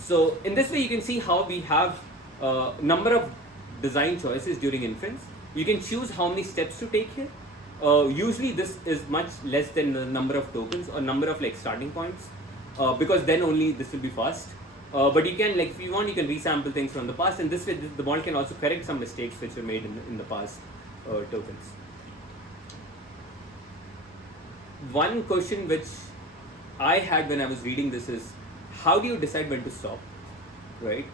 So in this way, you can see how we have number of design choices during inference. You can choose how many steps to take here. Usually this is much less than the number of tokens or number of like starting points, because then only this will be fast. But you can, like, if you want, you can resample things from the past, and this way the model can also correct some mistakes which were made in the past tokens. One question which I had when I was reading this is, how do you decide when to stop, right?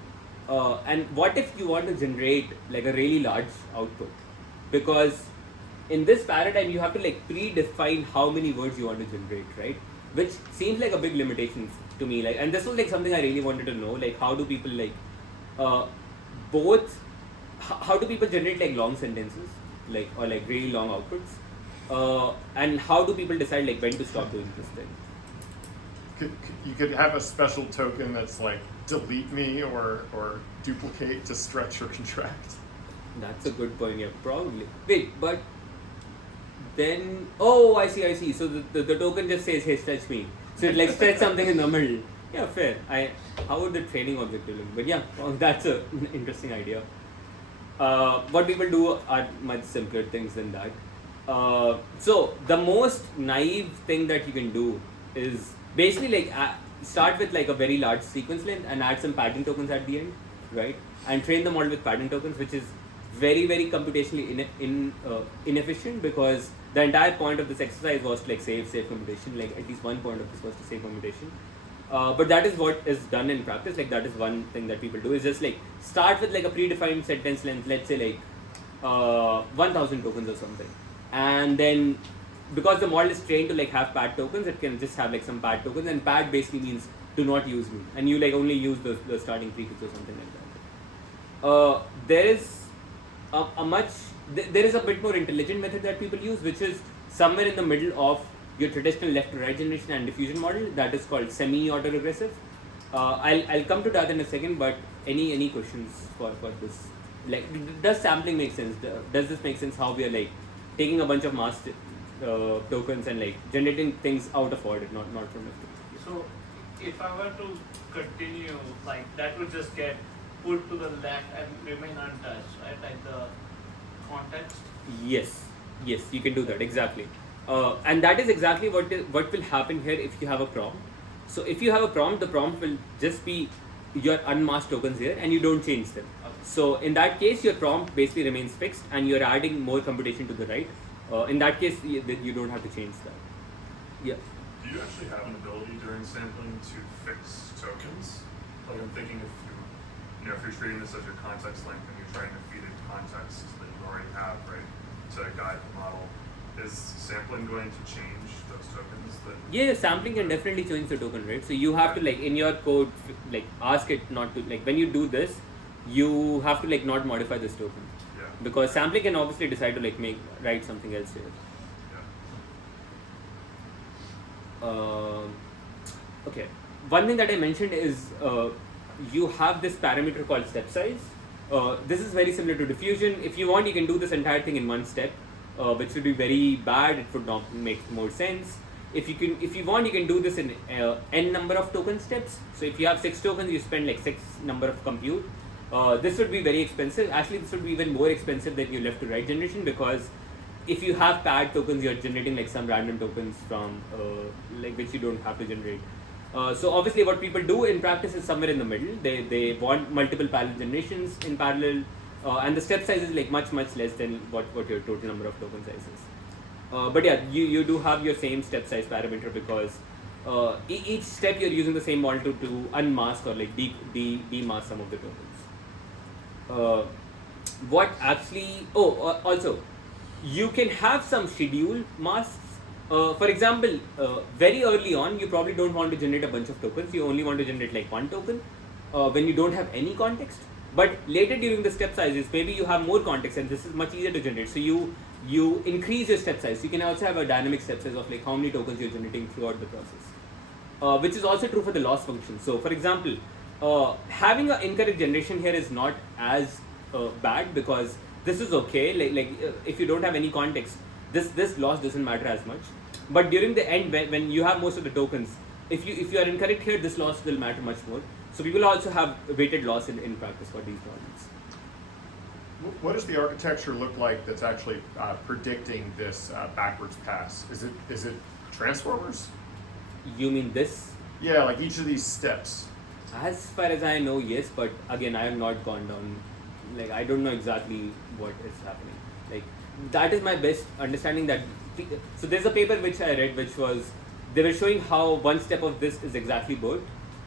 And what if you want to generate like a really large output? Because in this paradigm, you have to like predefine how many words you want to generate, right? Which seems like a big limitation to me. Like, and this was like something I really wanted to know. Like, how do people like how do people generate like long sentences, like, or like really long outputs? And how do people decide like when to stop doing this thing? You could have a special token that's like delete me or duplicate to stretch or contract. That's a good point. Yeah, probably. Wait, but then I see. So the token just says, hey, stretch me. So it like stretch something in the middle. Yeah, fair. How would the training objective look? But yeah, that's an interesting idea. What people do are much simpler things than that. So the most naive thing that you can do is basically like start with like a very large sequence length and add some padding tokens at the end, right? And train the model with padding tokens, which is very, very computationally inefficient, because the entire point of this exercise was to like save computation. Like at least one point of this was to save computation. But that is what is done in practice. Like that is one thing that people do, is just like start with like a predefined sentence length, let's say like 1000 tokens or something. And then because the model is trained to like have pad tokens, it can just have like some pad tokens, and pad basically means do not use me, and you like only use the starting prefix or something like that. There is a bit more intelligent method that people use, which is somewhere in the middle of your traditional left to right generation and diffusion model. That is called semi-autoregressive. I'll come to that in a second, but any questions for this? Like, does sampling make sense? Does this make sense how we are like taking a bunch of masked tokens and like generating things out of order, not from left? So if I were to continue, like that would just get put to the left and remain untouched, right? Like the context? Yes, you can do that, exactly. And that is exactly what will happen here if you have a prompt. So if you have a prompt, the prompt will just be your unmasked tokens here and you don't change them. Okay. So in that case, your prompt basically remains fixed and you're adding more computation to the right. In that case, you don't have to change that. Yeah. Do you actually have an ability during sampling to fix tokens? Like I'm thinking if you're treating this as your context length and you're trying to feed in context that you already have, right, to guide the model, is sampling going to change those tokens? Yeah, sampling can definitely change the token, right? So you have to in your code ask it not to when you do this, you have to not modify this token. Yeah. Because sampling can obviously decide to write something else here. Yeah. Okay. One thing that I mentioned is you have this parameter called step size. This is very similar to diffusion. If you want, you can do this entire thing in one step, which would be very bad. It would not make more sense. If you want, you can do this in n number of token steps. So if you have 6 tokens, you spend 6 number of compute. This would be very expensive. Actually, this would be even more expensive than your left to right generation, because if you have paired tokens, you're generating some random tokens from which you don't have to generate. So obviously what people do in practice is somewhere in the middle. They want multiple parallel generations in parallel, and the step size is much less than what your total number of token size is. But yeah, you do have your same step size parameter, because each step you're using the same model to unmask or demask some of the tokens. What actually also you can have some schedule masks. For example, very early on, you probably don't want to generate a bunch of tokens. You only want to generate one token when you don't have any context. But later during the step sizes, maybe you have more context, and this is much easier to generate. So you increase your step size. You can also have a dynamic step size of how many tokens you're generating throughout the process, which is also true for the loss function. So for example, having an incorrect generation here is not as bad, because this is okay. If you don't have any context, this loss doesn't matter as much. But during the end, when you have most of the tokens, if you are incorrect here, this loss will matter much more. So we will also have weighted loss in practice for these models. What does the architecture look like that's actually predicting this backwards pass? Is it transformers? You mean this? Yeah, each of these steps. As far as I know, yes, but again, I have not gone down. I don't know exactly what is happening. That is my best understanding. So there's a paper which I read, which was, they were showing how one step of this is exactly BERT,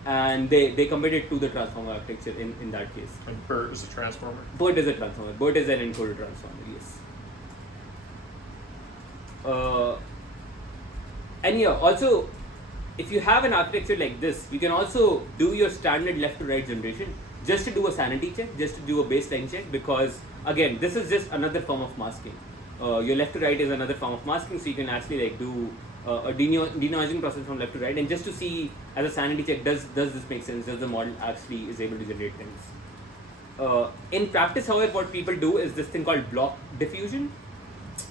and they compared it to the transformer architecture in that case. And BERT is a transformer? BERT is a transformer. BERT is an encoder transformer, yes. And yeah, also, if you have an architecture like this, you can also do your standard left to right generation just to do a sanity check, just to do a baseline check, because again, this is just another form of masking. Your left to right is another form of masking, so you can actually do a denoising process from left to right, and just to see as a sanity check, does this make sense? Does the model actually is able to generate things? In practice, however, what people do is this thing called block diffusion.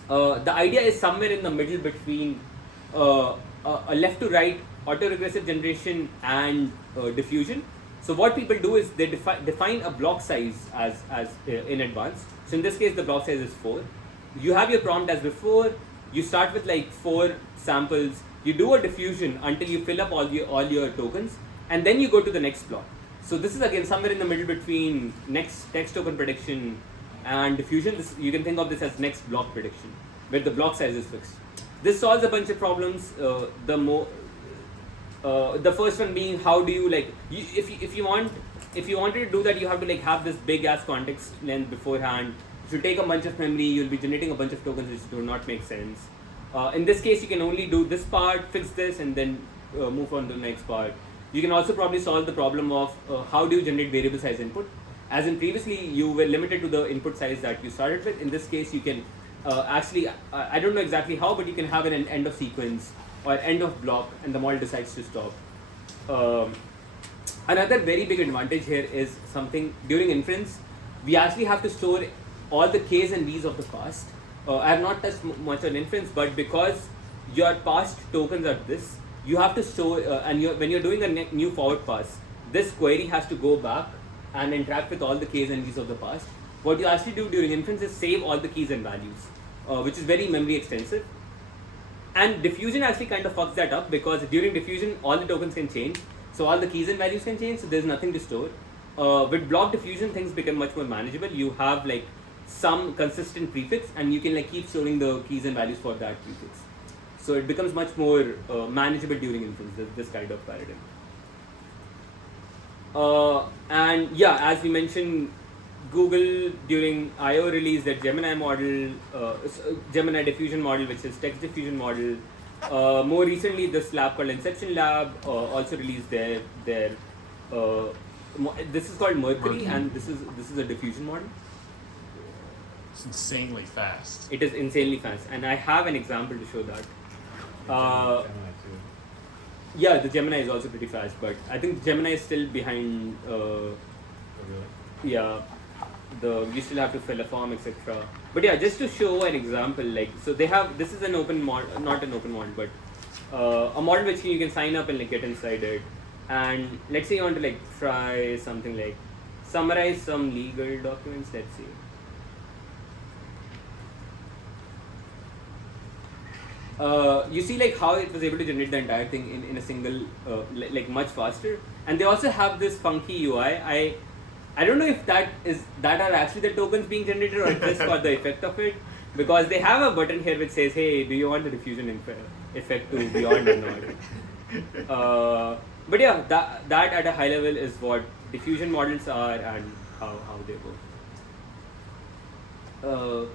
The idea is somewhere in the middle between a left to right autoregressive generation and diffusion. So what people do is they define a block size as in advance. So in this case, the block size is 4. You have your prompt as before. You start with 4 samples. You do a diffusion until you fill up all your tokens, and then you go to the next block. So this is again somewhere in the middle between next token prediction and diffusion. You can think of this as next block prediction, where the block size is fixed. This solves a bunch of problems. The first one being, how do you if you wanted to do that, you have to have this big ass context length beforehand. If you take a bunch of memory, you'll be generating a bunch of tokens which do not make sense. In this case, you can only do this part, fix this, and then move on to the next part. You can also probably solve the problem of how do you generate variable size input. As in previously, you were limited to the input size that you started with. In this case, you can actually, I don't know exactly how, but you can have an end of sequence or end of block, and the model decides to stop. Another very big advantage here is something during inference, we actually have to store all the K's and V's of the past. I have not touched much on inference, but because your past tokens are this, you have to store, and when you're doing a new forward pass, this query has to go back and interact with all the K's and V's of the past. What you actually do during inference is save all the keys and values, which is very memory extensive. And diffusion actually kind of fucks that up, because during diffusion, all the tokens can change. So all the keys and values can change, so there's nothing to store. With block diffusion, things become much more manageable. You have like some consistent prefix, and you can like keep storing the keys and values for that prefix. So it becomes much more manageable during inference, this kind of paradigm. And yeah, as we mentioned, Google during I/O released their Gemini model, Gemini diffusion model, which is text diffusion model. More recently, this lab called Inception Lab also released their this is called Mercury, and this is a diffusion model. It's insanely fast. It is insanely fast, and I have an example to show that. Gemini too. Yeah, the Gemini is also pretty fast, but I think Gemini is still behind. Oh, really? Yeah, you still have to fill a form, etc. But yeah, just to show an example, like so they have this is an open model, not an open model, but a model which you can sign up and like get inside it. And let's say you want to like try something like summarize some legal documents. Let's see. You see like how it was able to generate the entire thing in a single like much faster, and they also have this funky UI. I don't know if that are actually the tokens being generated or just for the effect of it, because they have a button here which says, hey, do you want the diffusion effect to beyond or not? But yeah, that at a high level is what diffusion models are and how they work. Yeah.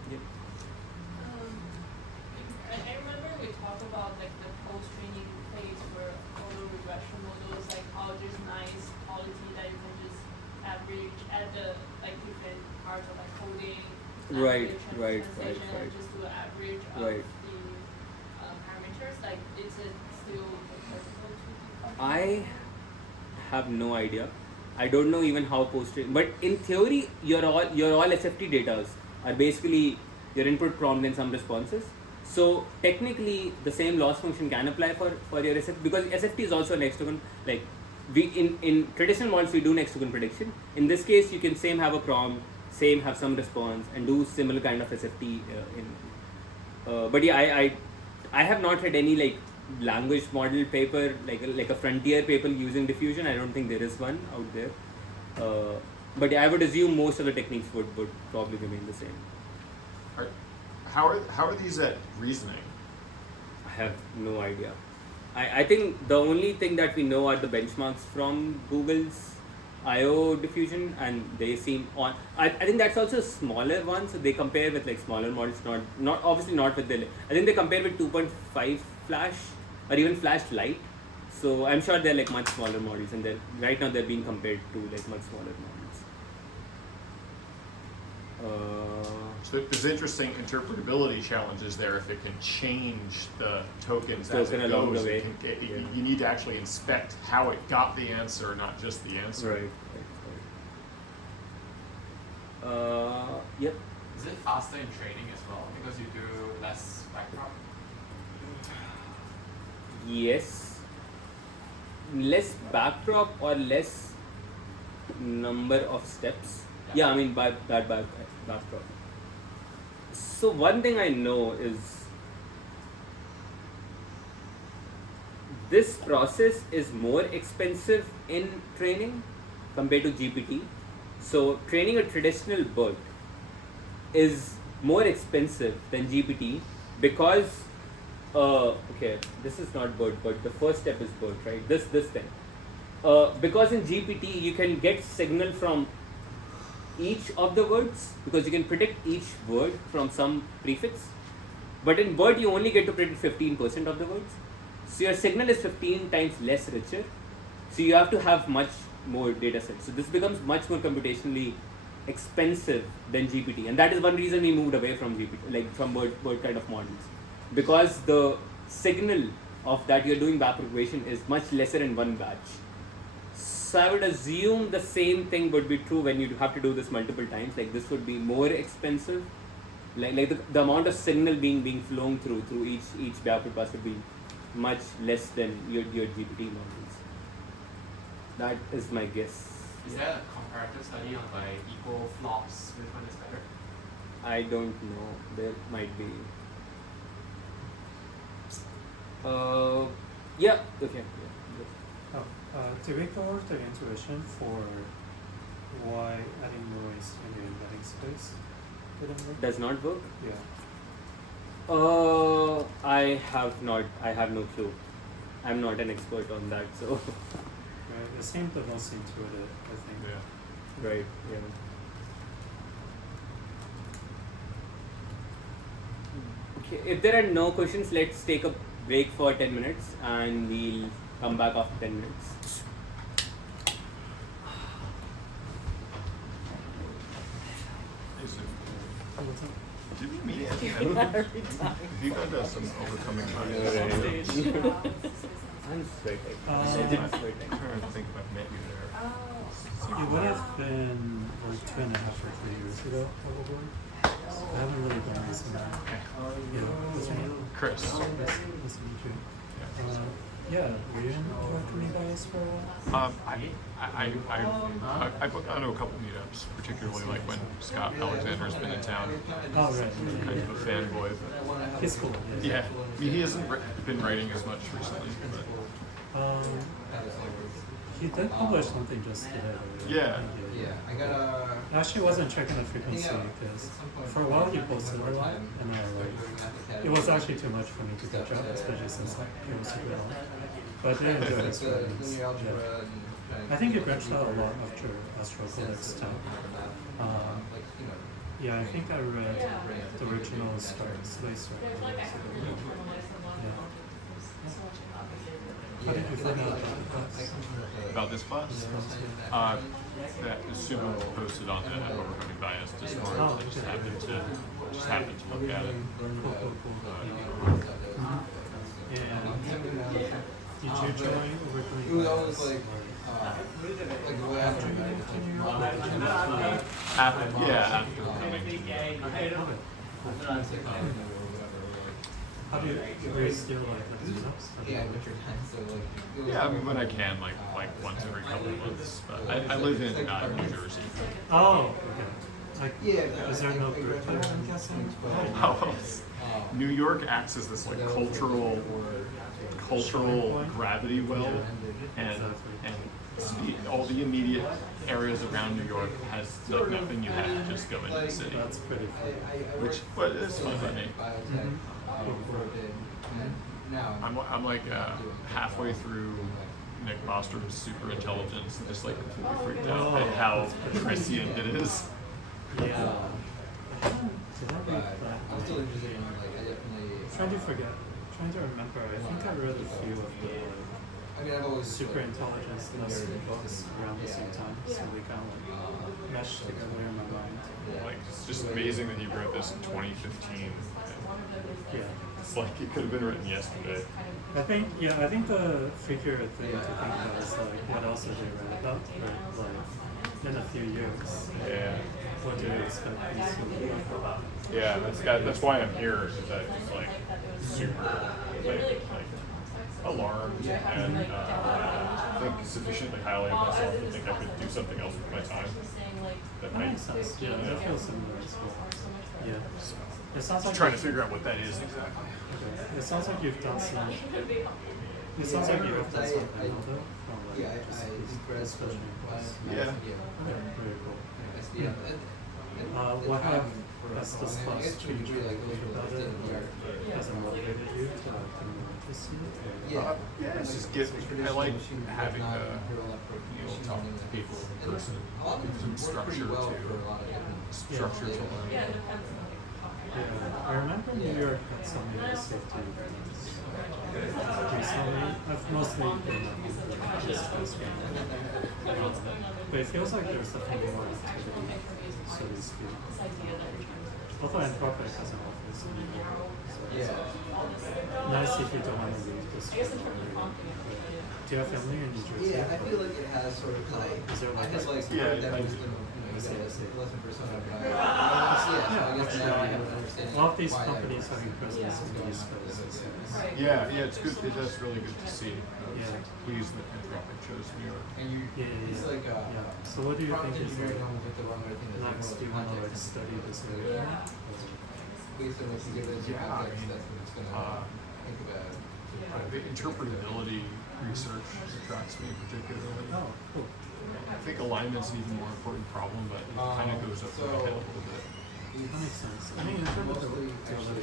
I remember we talked about like the post-training phase for autoregression models, like how there's nice quality that you can just average at the like different parts of like coding, Right. and just do an average of Right. the parameters. Like, is it still possible to do? I have no idea. I don't know even how post-training, but in theory, your all SFT datas are basically your input prompt and some responses. So technically, the same loss function can apply for your SFT, because SFT is also next token. Like we in traditional models we do next token prediction. In this case, you can same have a prompt, same have some response, and do similar kind of SFT but yeah, I have not read any like language model paper like a frontier paper using diffusion. I don't think there is one out there. But yeah, I would assume most of the techniques would probably remain the same. How are these at reasoning? I have no idea. I think the only thing that we know are the benchmarks from Google's I/O diffusion, and they seem on. I think that's also a smaller one, so they compare with like smaller models, not obviously not with the. I think they compare with 2.5 Flash or even Flash Lite. So I'm sure they're like much smaller models, and right now they're being compared to like much smaller models. So there's interesting interpretability challenges there. If it can change the tokens as it along goes, the way. You need to actually inspect how it got the answer, not just the answer. Right. Yep. Is it faster in training as well because you do less backprop? Yes. Less backdrop or less number of steps. Yeah, I mean by that backdrop. So one thing I know is this process is more expensive in training compared to GPT. So training a traditional BERT is more expensive than GPT because okay, this is not BERT, but the first step is BERT, right? This thing. Because in GPT you can get signal from each of the words, because you can predict each word from some prefix, but in BERT you only get to predict 15% of the words, so your signal is 15 times less richer, so you have to have much more data sets. So this becomes much more computationally expensive than GPT, and that is one reason we moved away from GPT, like from BERT kind of models, because the signal of that you're doing backpropagation is much lesser in one batch. So I would assume the same thing would be true when you have to do this multiple times. Like this would be more expensive. Like the amount of signal being flown through each backward pass would be much less than your GPT models. That is my guess. Is there a comparative study on like equal flops? Which one is better? I don't know. There might be. Yeah. Okay. Yeah. Did we go over the intuition for why adding noise in the embedding space didn't work? Does not work? Yeah. I have no clue. I'm not an expert on that, so. Right. It seemed the most intuitive, I think. Yeah. Right, yeah. Okay, if there are no questions, let's take a break for 10 minutes and we'll come back after 10 minutes. Did we meet at the end? Have you got some overcoming bias? I'm sweating. I'm trying to think if I've met you there. It would have been like 2.5 or 3 years ago, probably. I haven't really done recently. Yeah, what's your name? Chris. Nice to meet you. Yeah, were you in overcoming bias for a while? I booked onto a couple meetups, particularly like when Scott Alexander's been in town. Oh, right. Kind of a fanboy, but He's cool. yeah. I mean, he hasn't been writing as much recently, but He did publish something just today. yeah. Yeah, I got I actually wasn't checking the frequency because for a while he posted a lot, and I it was actually too much for me to catch up, especially since like it was super long. But I did enjoy his writings. Yeah. I think he branched out a lot after astrophilics too. Yeah, I think I read the original Space Stars. Yeah. How did you find out about the class? About this class? That Sumo posted on the Overcoming Bias Discord. Oh, I just happened to look at it. Cool. And did you join Overcoming Bias? After Overcoming. How do you still like the meetups? Yeah, I mean when I can, like once every couple of months. But I live in New Jersey. Oh, okay. Like, is there no group there, I'm guessing? Oh, New York acts as this like cultural gravity well, and all the immediate areas around New York has like nothing. You have to just go into the city. That's pretty cool. But it's fun by me. I'm like halfway through Nick Bostrom's super intelligence and just like completely freaked out at how prescient it is. Yeah. Did I read that? Trying to remember. I think I read a few of the super intelligence lesson books around the same time, so they kind of like meshed together in my mind. Like it's just amazing that you wrote this in 2015. Yeah. It's like it could have been written yesterday. I think the figure thing to think about is like what else have they read about, right? Like in a few years. Yeah. What do you expect these to be about? Yeah, that's why I'm here. Is that just like super like alarmed and think sufficiently highly of myself to think I could do something else with my time. That makes sense. Yeah, I feel similar as well. Yeah. It sounds like Trying to figure out what that is exactly. Okay. It sounds like you've done some. It sounds like you have done something other. Especially in class. Yeah. Okay, very cool. What has this class changed you about it, or has it motivated you to like do more interest in it? Yeah, it's just I like having talk to people in person. Some structure to learn. Yeah, I remember New York had some safety events recently. I've mostly been just this one. But it feels like there's definitely more activity, so to speak. Although Anthropic has an office in New York, so it's nice if you don't want to leave this country. Do you have family in New Jersey? Yeah, I feel like it has sort of like. Is there like a lot of these companies having presence in the East Coast. Yeah, it's good. That's really good to see. Pleased that Anthropic chose New York. Yeah. So what do you think is like next? Do you want to like study this area? The interpretability research attracts me, particularly. Oh, cool. I think alignment's an even more important problem, but it kind of goes over my head a little bit. That makes sense. I mean, interpretability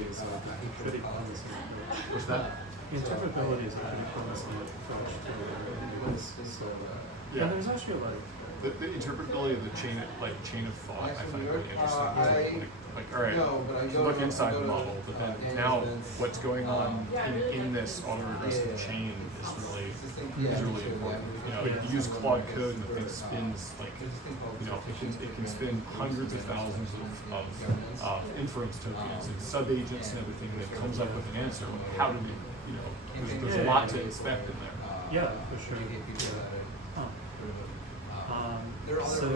is like a pretty promising approach. What's that? Interpretability is a pretty promising approach to the so, Yeah. and there's actually a lot of The interpretability of the chain of thought I find really interesting. Like, all right, so look inside the model, but then now what's going on in this autoregressive chain is really important. You know, you use Claude code and the thing spins like, you know, it can spin hundreds of thousands of inference tokens and subagents and everything, and it comes up with an answer. Like, how did it, you know, there's a lot to expect in there. yeah, for sure. Huh. So,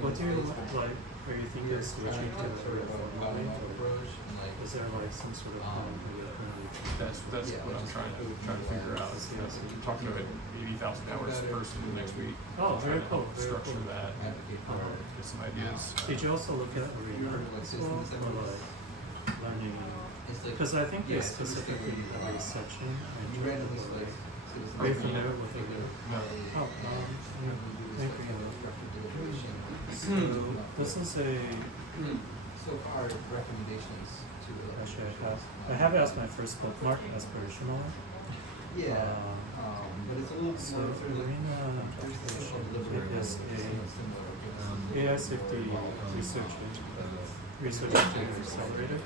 what do you like? Are you thinking of switching to a formatting, or is there like some sort of That's what I'm trying to figure out. I'm talking to an 80,000 hours person next week. Oh, very cool. Very Structure cool. that. Get some ideas. Did you also look at repurposed as well, or like learning? Because I think they specifically have a section. Are you familiar with it? No. Oh, thank you. So this is a. So far, recommendations to Actually, I have asked my first bookmark aspirational. Yeah. But it's a little So more sort of Arena deliberate. it is a AI safety research activity accelerator.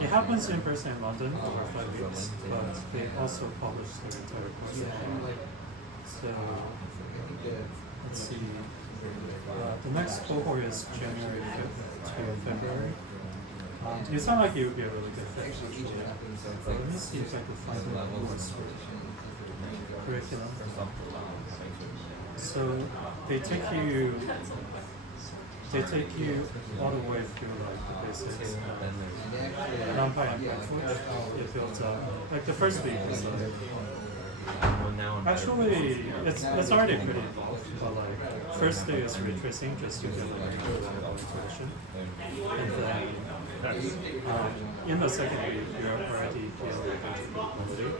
It happens in person in London over 5 weeks, but they also publish their entire course. So let's see. The next cohort is January 5th to February. It's not like it would be a really good fit. But let me see if I can find the course curriculum. So they take you all the way through like the basics of NumPy and PyTorch. It builds up like the first week is like actually it's already pretty involved, but like first day is ray tracing just to get like a intuition, and then in the second week you're already dealing with controllability,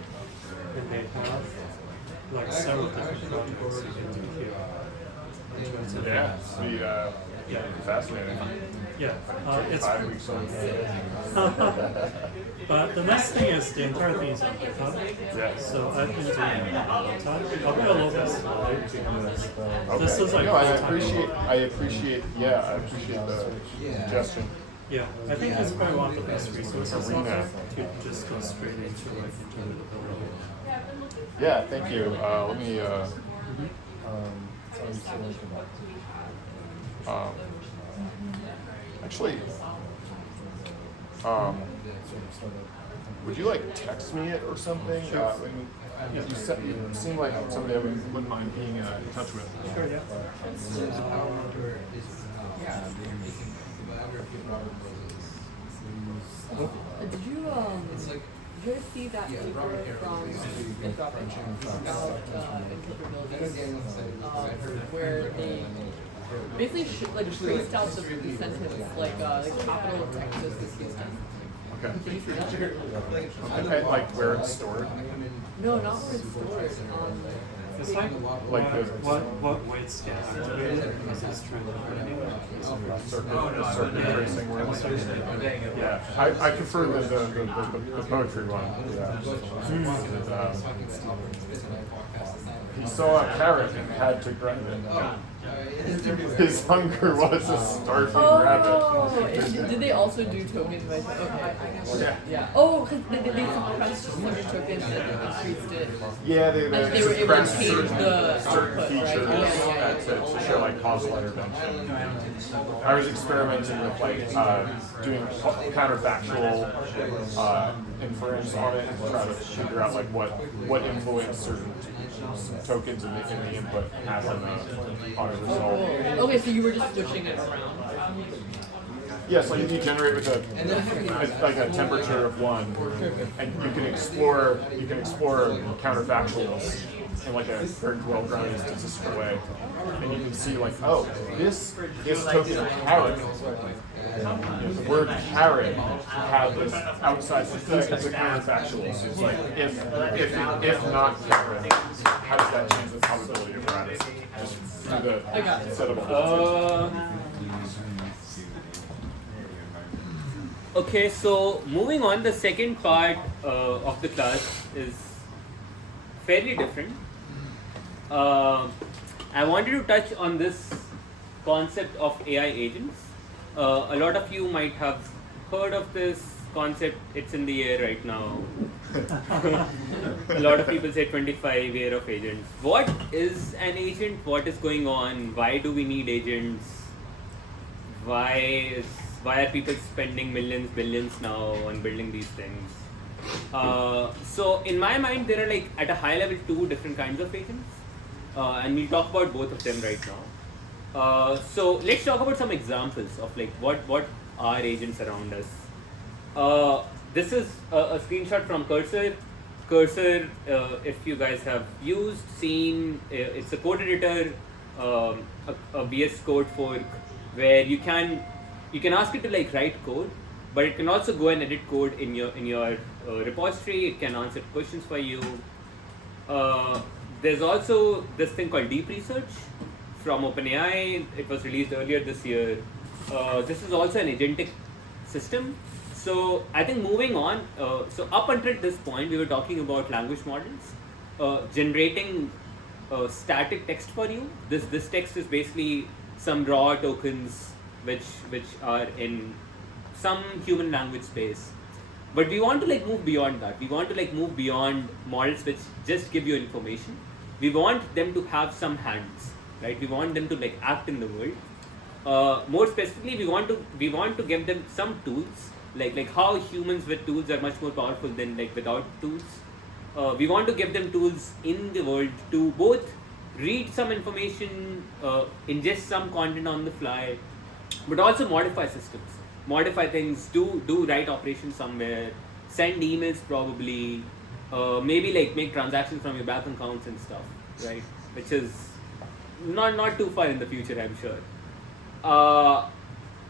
and they have like several different projects you can do here. In terms of Yeah, fascinating. yeah, it's 5 weeks on. but the next thing is the entire thing is on GitHub. Yeah. So I've been doing it on laptop. I'll be a little bit slow because this is like No, I full-time. appreciate the suggestion. Yeah, I think it's probably one of the best resources out there to just go straight into like interpretability. Yeah, thank you. Let me. Actually, would you like text me it or something? You seem like somebody I wouldn't mind being in touch with. Sure, yeah. Did you guys see that paper from about interpretability, where they basically traced out the sentence like capital of Texas is Houston? Okay. Did you see that? Okay, like where it's stored. No, not where it's stored. It's like what weights get activated because it's Circuit tracing where it's yeah. I prefer the poetry one. Yeah. He saw a carrot and had to grab it. His hunger was a starving rabbit. Did they also do tokens by okay. Yeah. Oh, because they suppressed some tokens and increased it. Yeah, they were able to suppressed change the certain output, features right? to show like causal intervention. I was experimenting with like doing counterfactual inference on it to try to figure out like what influence certain tokens in the input has on a result. Okay, so you were just switching it around. Yeah, so you generate with a temperature of 1, and you can explore counterfactuals in like a very well-grounded statistical way, and you can see like, oh, this token carrot. The word carrot had this outside effect as a counterfactual. So it's like if not carrot, how does that change the probability of running? Just through the I got it. setup of Okay, so moving on, the second part of the class is fairly different. I wanted to touch on this concept of AI agents. A lot of you might have heard of this concept. It's in the air right now. A lot of people say 25 year of agents. What is an agent? What is going on? Why do we need agents? Why are people spending millions, billions now on building these things? So in my mind, there are like at a high level 2 different kinds of agents, and we'll talk about both of them right now. So let's talk about some examples of like what are agents around us. This is a screenshot from Cursor. Cursor, if you guys have seen, it's a code editor, a VS Code fork, where you can ask it to like write code, but it can also go and edit code in your repository. It can answer questions for you. There's also this thing called Deep Research from OpenAI. It was released earlier this year. This is also an agentic system. So I think moving on, so up until this point, we were talking about language models, generating static text for you. This text is basically some raw tokens which are in some human language space. But we want to like move beyond that. We want to like move beyond models which just give you information. We want them to have some hands, right? We want them to like act in the world. More specifically, we want to give them some tools, like how humans with tools are much more powerful than like without tools. We want to give them tools in the world to both read some information, ingest some content on the fly, but also modify systems, modify things, do write operations somewhere, send emails probably, maybe like make transactions from your bank accounts and stuff, right? Which is not too far in the future, I'm sure.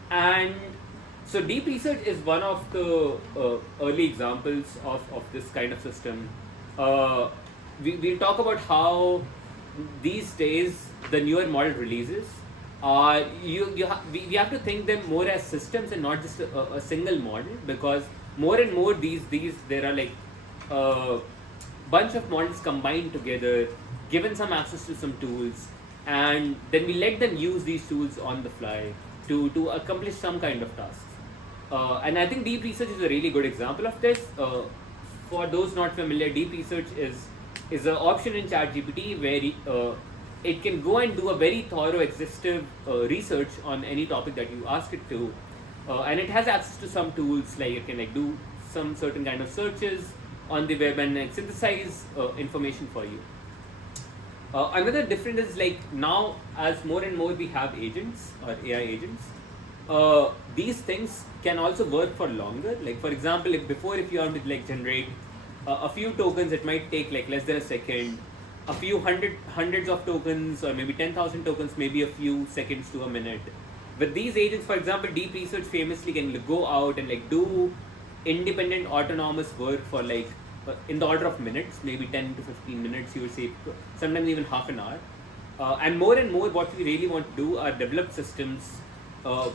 And so Deep Research is one of the early examples of this kind of system. We'll talk about how these days the newer model releases we have to think them more as systems and not just a single model, because more and more there are like a bunch of models combined together, given some access to some tools, and then we let them use these tools on the fly to accomplish some kind of tasks. And I think Deep Research is a really good example of this. For those not familiar, Deep Research is an option in ChatGPT where it can go and do a very thorough, exhaustive research on any topic that you ask it to, and it has access to some tools, like it can like do some certain kind of searches on the web and like synthesize information for you. Another difference is like now, as more and more we have agents or AI agents, these things can also work for longer. Like for example, if you want to like generate a few tokens, it might take like less than a second. A few hundreds of tokens, or maybe 10,000 tokens, maybe a few seconds to a minute. With these agents, for example, Deep Research famously can go out and like do independent autonomous work for like in the order of minutes, maybe 10 to 15 minutes, you would say, sometimes even half an hour. And more, what we really want to do are develop systems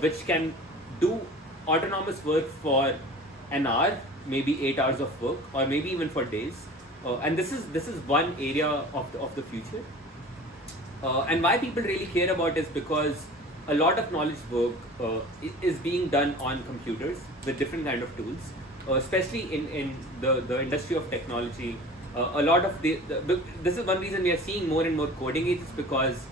which can do autonomous work for an hour, maybe 8 hours of work, or maybe even for days. And this is one area of the future. And why people really care about is because a lot of knowledge work is being done on computers with different kind of tools, especially in the industry of technology. A lot of this is one reason we are seeing more and more coding agents, because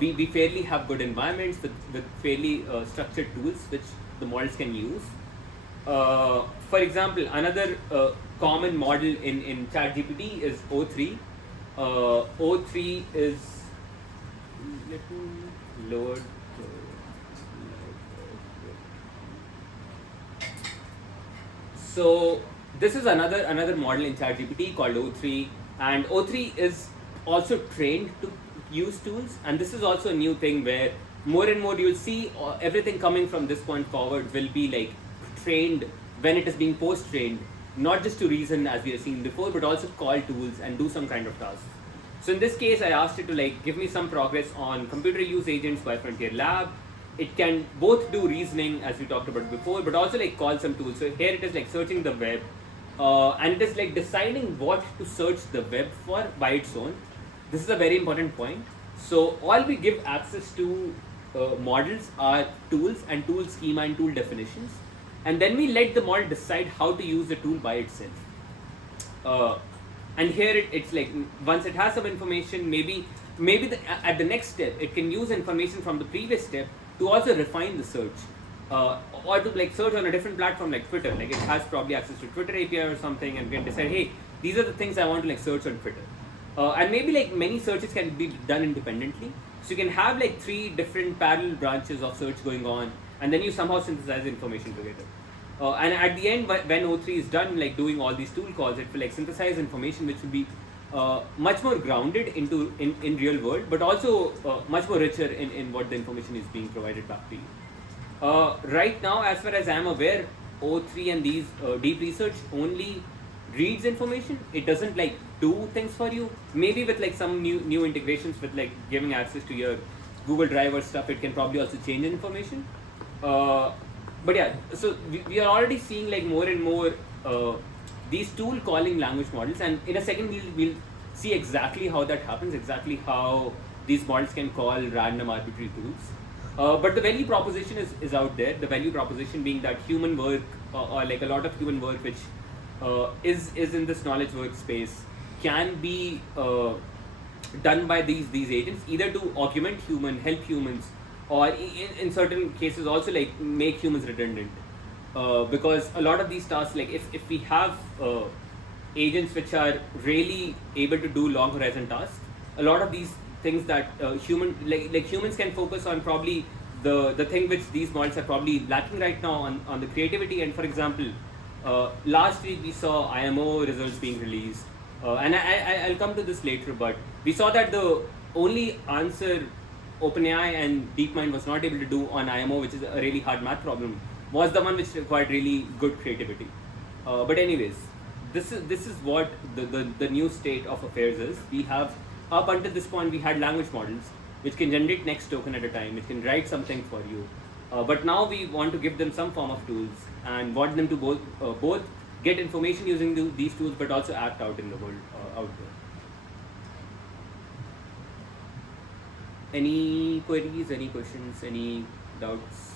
we fairly have good environments with fairly structured tools which the models can use. For example, another common model in ChatGPT is O3. O3 is, let me load. So this is another model in ChatGPT called O3, and O3 is also trained to use tools. And this is also a new thing where more and more you'll see everything coming from this point forward will be like trained when it is being post-trained, not just to reason as we have seen before, but also call tools and do some kind of task. So in this case, I asked it to like give me some progress on computer use agents by Frontier Lab. It can both do reasoning as we talked about before, but also like call some tools. So here it is like searching the web, and it is like deciding what to search the web for by its own. This is a very important point. So all we give access to models are tools and tool schema and tool definitions, and then we let the model decide how to use the tool by itself. And here it's like once it has some information, maybe at the next step it can use information from the previous step to also refine the search, or to like search on a different platform like Twitter. Like it has probably access to Twitter API or something, and can decide, hey, these are the things I want to like search on Twitter. And maybe like many searches can be done independently. So you can have like 3 different parallel branches of search going on, and then you somehow synthesize information together. And at the end, when O3 is done, like doing all these tool calls, it will like synthesize information which will be much more grounded in real world, but also much more richer in what the information is being provided back to you. Right now, as far as I am aware, O3 and these deep research only reads information. It doesn't like do things for you. Maybe with like some new integrations with like giving access to your Google Drive or stuff, it can probably also change information. But yeah, so we are already seeing like more and more these tool calling language models, and in a second we'll see exactly how that happens, exactly how these models can call random arbitrary tools. But the value proposition is out there. The value proposition being that human work or like a lot of human work which is in this knowledge workspace can be done by these agents, either to augment help humans, or in certain cases also like make humans redundant, because a lot of these tasks, like if we have agents which are really able to do long horizon tasks, a lot of these things that humans can focus on, probably the thing which these models are probably lacking right now on the creativity. And for example, last week we saw IMO results being released, and I'll come to this later, but we saw that the only answer OpenAI and DeepMind was not able to do on IMO, which is a really hard math problem, was the one which required really good creativity. But anyways, this is what the new state of affairs is. We have, up until this point, we had language models which can generate next token at a time, which can write something for you. But now we want to give them some form of tools and want them to both get information using these tools, but also act out in the world out there. Any queries, any questions, any doubts?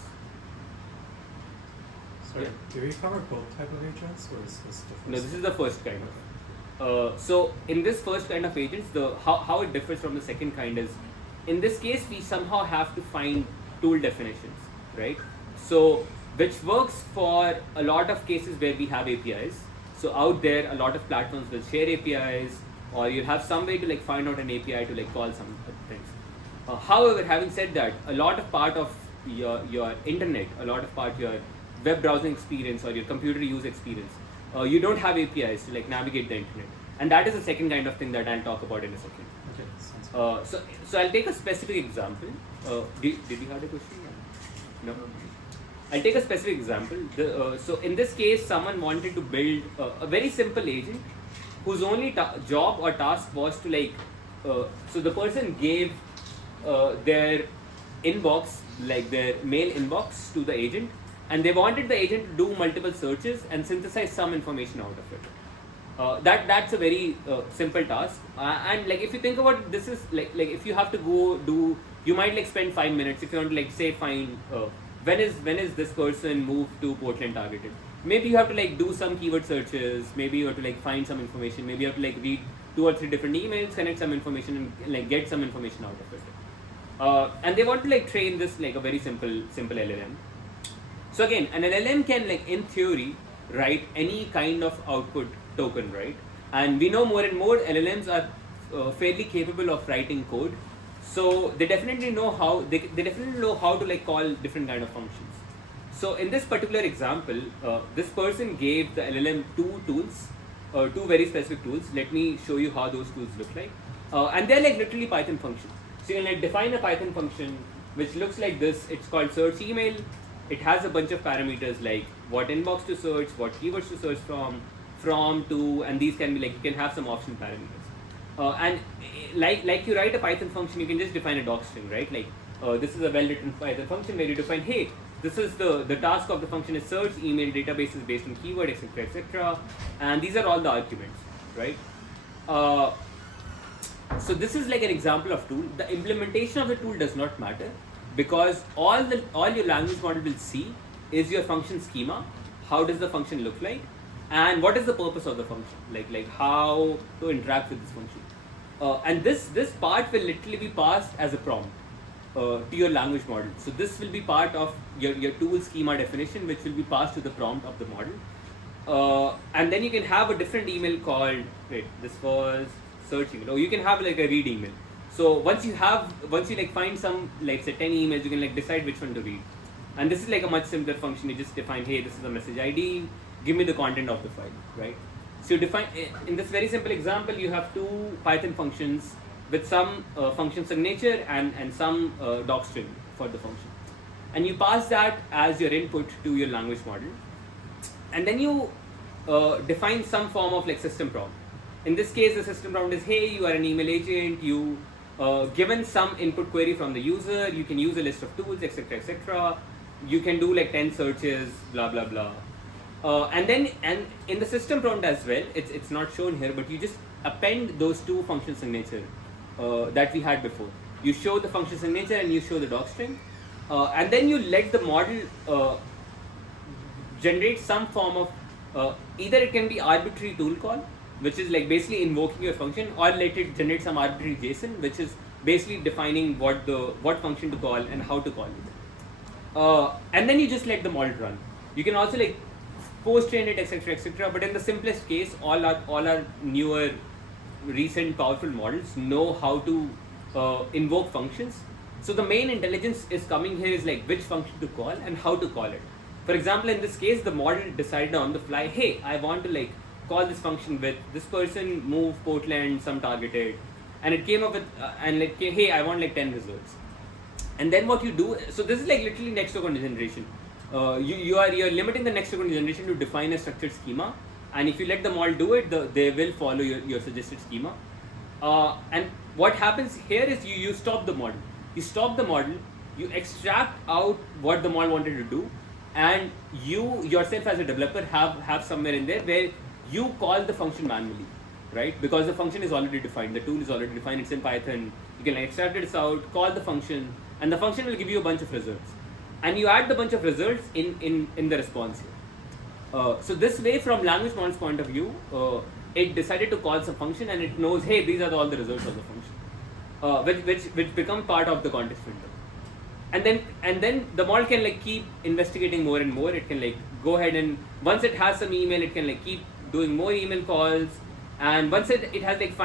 Sorry, Yeah. do we cover both type of agents, or is this different? No, this is the first kind of. So in this first kind of agents, how it differs from the second kind is, in this case we somehow have to find tool definitions, right? So which works for a lot of cases where we have APIs. So out there, a lot of platforms will share APIs, or you have some way to like find out an API to like call some things. However, having said that, a lot of part of your internet, a lot of part your web browsing experience or your computer use experience, you don't have APIs to like navigate the internet, and that is the second kind of thing that I'll talk about in a second. Okay, sounds good. So I'll take a specific example. Did you have a question? No. I'll take a specific example. So in this case, someone wanted to build a very simple agent whose only job or task was to like. So the person gave their inbox, like their mail inbox, to the agent, and they wanted the agent to do multiple searches and synthesize some information out of it. That's a very simple task, and like if you think about it, this is like if you have to go do, you might like spend 5 minutes if you want to like say find when is this person moved to Portland targeted. Maybe you have to like do some keyword searches, maybe you have to like find some information, maybe you have to like read 2 or 3 different emails, connect some information, and like get some information out of it. And they want to like train this like a very simple LLM. So again, an LLM can like in theory write any kind of output token, right? And we know more and more LLMs are fairly capable of writing code. So they definitely know how they definitely know how to like call different kind of functions. So in this particular example, this person gave the LLM 2 tools, 2 very specific tools. Let me show you how those tools look like. And they're like literally Python functions. So you can like define a Python function which looks like this. It's called search email. It has a bunch of parameters like what inbox to search, what keywords to search from, to, and these can be like, you can have some option parameters. And like you write a Python function, you can just define a doc string, right? Like this is a well-written Python function where you define, hey, this is the task of the function is search email databases based on keyword, etc., etc., and these are all the arguments, right? So this is like an example of tool. The implementation of the tool does not matter because all your language model will see is your function schema. How does the function look like, and what is the purpose of the function? Like how to interact with this function. And this part will literally be passed as a prompt to your language model. So this will be part of your tool schema definition, which will be passed to the prompt of the model. And then you can have a different email called, wait, this was search email. Or you can have like a read email. So once you like find some, like say 10 emails, you can like decide which one to read. And this is like a much simpler function. You just define, hey, this is a message ID, give me the content of the file, right? So you define, in this very simple example, you have two Python functions with some function signature and some doc string for the function. And you pass that as your input to your language model. And then you define some form of like system prompt. In this case, the system prompt is, hey, you are an email agent, you given some input query from the user, you can use a list of tools, etc., etc. You can do like 10 searches, blah, blah, blah. And in the system prompt as well, it's not shown here, but you just append those two function signature that we had before. You show the function signature and you show the doc string. And then you let the model generate some form of, either it can be arbitrary tool call, which is like basically invoking your function, or let it generate some arbitrary JSON, which is basically defining what function to call and how to call it. And then you just let the model run. You can also like post-train it, etc., etc. But in the simplest case, all our newer, recent, powerful models know how to invoke functions. So the main intelligence is coming here is like which function to call and how to call it. For example, in this case, the model decided on the fly, hey, I want to like call this function with this person, move, Portland, some targeted, and it came up with and like, hey, I want like 10 results. And then what you do, so this is like literally next token generation. You're limiting the next token generation to define a structured schema, and if you let the model do it, they will follow your suggested schema. And what happens here is you stop the model. You stop the model, you extract out what the model wanted to do, and you yourself as a developer have somewhere in there where you call the function manually, right? Because the function is already defined, the tool is already defined, it's in Python. You can extract it out, call the function, and the function will give you a bunch of results. And you add the bunch of results in the response here. So this way, from language model's point of view, it decided to call some function and it knows, hey, these are all the results of the function, which become part of the context filter. And then the model can like keep investigating more and more. It can like go ahead and once it has some email, it can like keep doing more email calls. And once it has like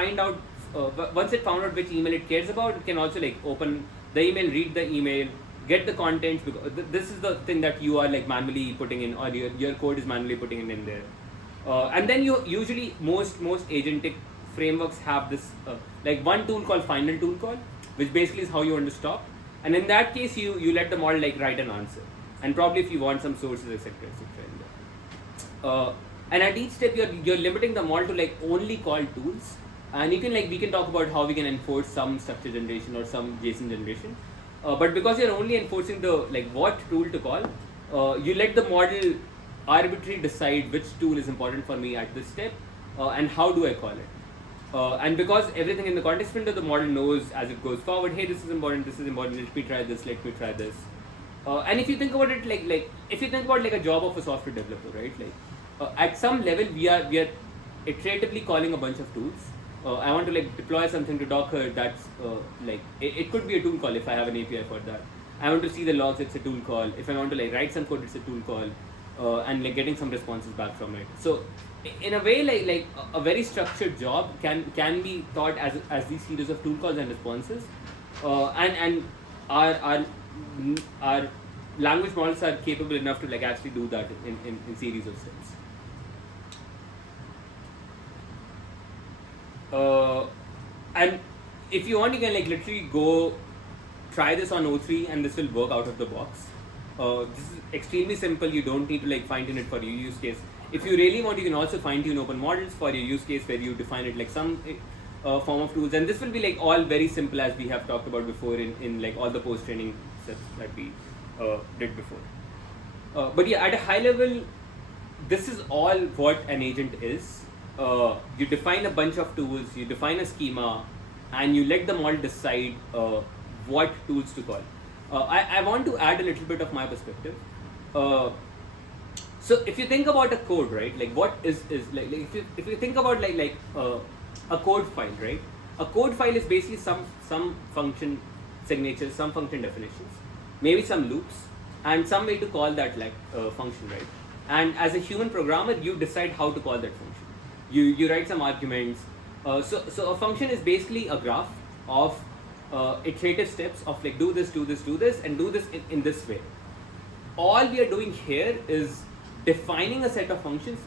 once it found out which email it cares about, it can also like open the email, read the email, get the content, because this is the thing that you are like manually putting in, or your code is manually putting it in there. And then you usually most agentic frameworks have this like one tool called final tool call, which basically is how you want to stop. And in that case, you let the model like write an answer, and probably if you want some sources, etc., in there. And at each step, you're limiting the model to like only call tools, and you can like we can talk about how we can enforce some structure generation or some JSON generation. But because you're only enforcing the like what tool to call, you let the model arbitrarily decide which tool is important for me at this step, and how do I call it. And because everything in the context filter, the model knows as it goes forward, hey, this is important, let me try this, let me try this. And if you think about it like if you think about like a job of a software developer, right? Like at some level we are iteratively calling a bunch of tools. I want to like deploy something to Docker, that's like it could be a tool call if I have an API for that. I want to see the logs, it's a tool call. If I want to like write some code, it's a tool call, and like getting some responses back from it. So in a way, like a very structured job can be thought as these series of tool calls and responses, and our language models are capable enough to like actually do that in series of steps. And if you want, you can like literally go try this on O3 and this will work out of the box. This is extremely simple. You don't need to like fine tune it for your use case. If you really want, you can also fine tune open models for your use case where you define it like form of tools, and this will be like all very simple as we have talked about before in like all the post training steps that we did before. But yeah, at a high level, this is all what an agent is. You define a bunch of tools, you define a schema, and you let the model decide what tools to call. I want to add a little bit of my perspective. So if you think about a code, right? Like what is like if you think about like a code file, right? A code file is basically some function signatures, some function definitions, maybe some loops, and some way to call that like function, right? And as a human programmer, you decide how to call that function. You write some arguments. So a function is basically a graph of iterative steps of like do this, and do this in this way. All we are doing here is defining a set of functions,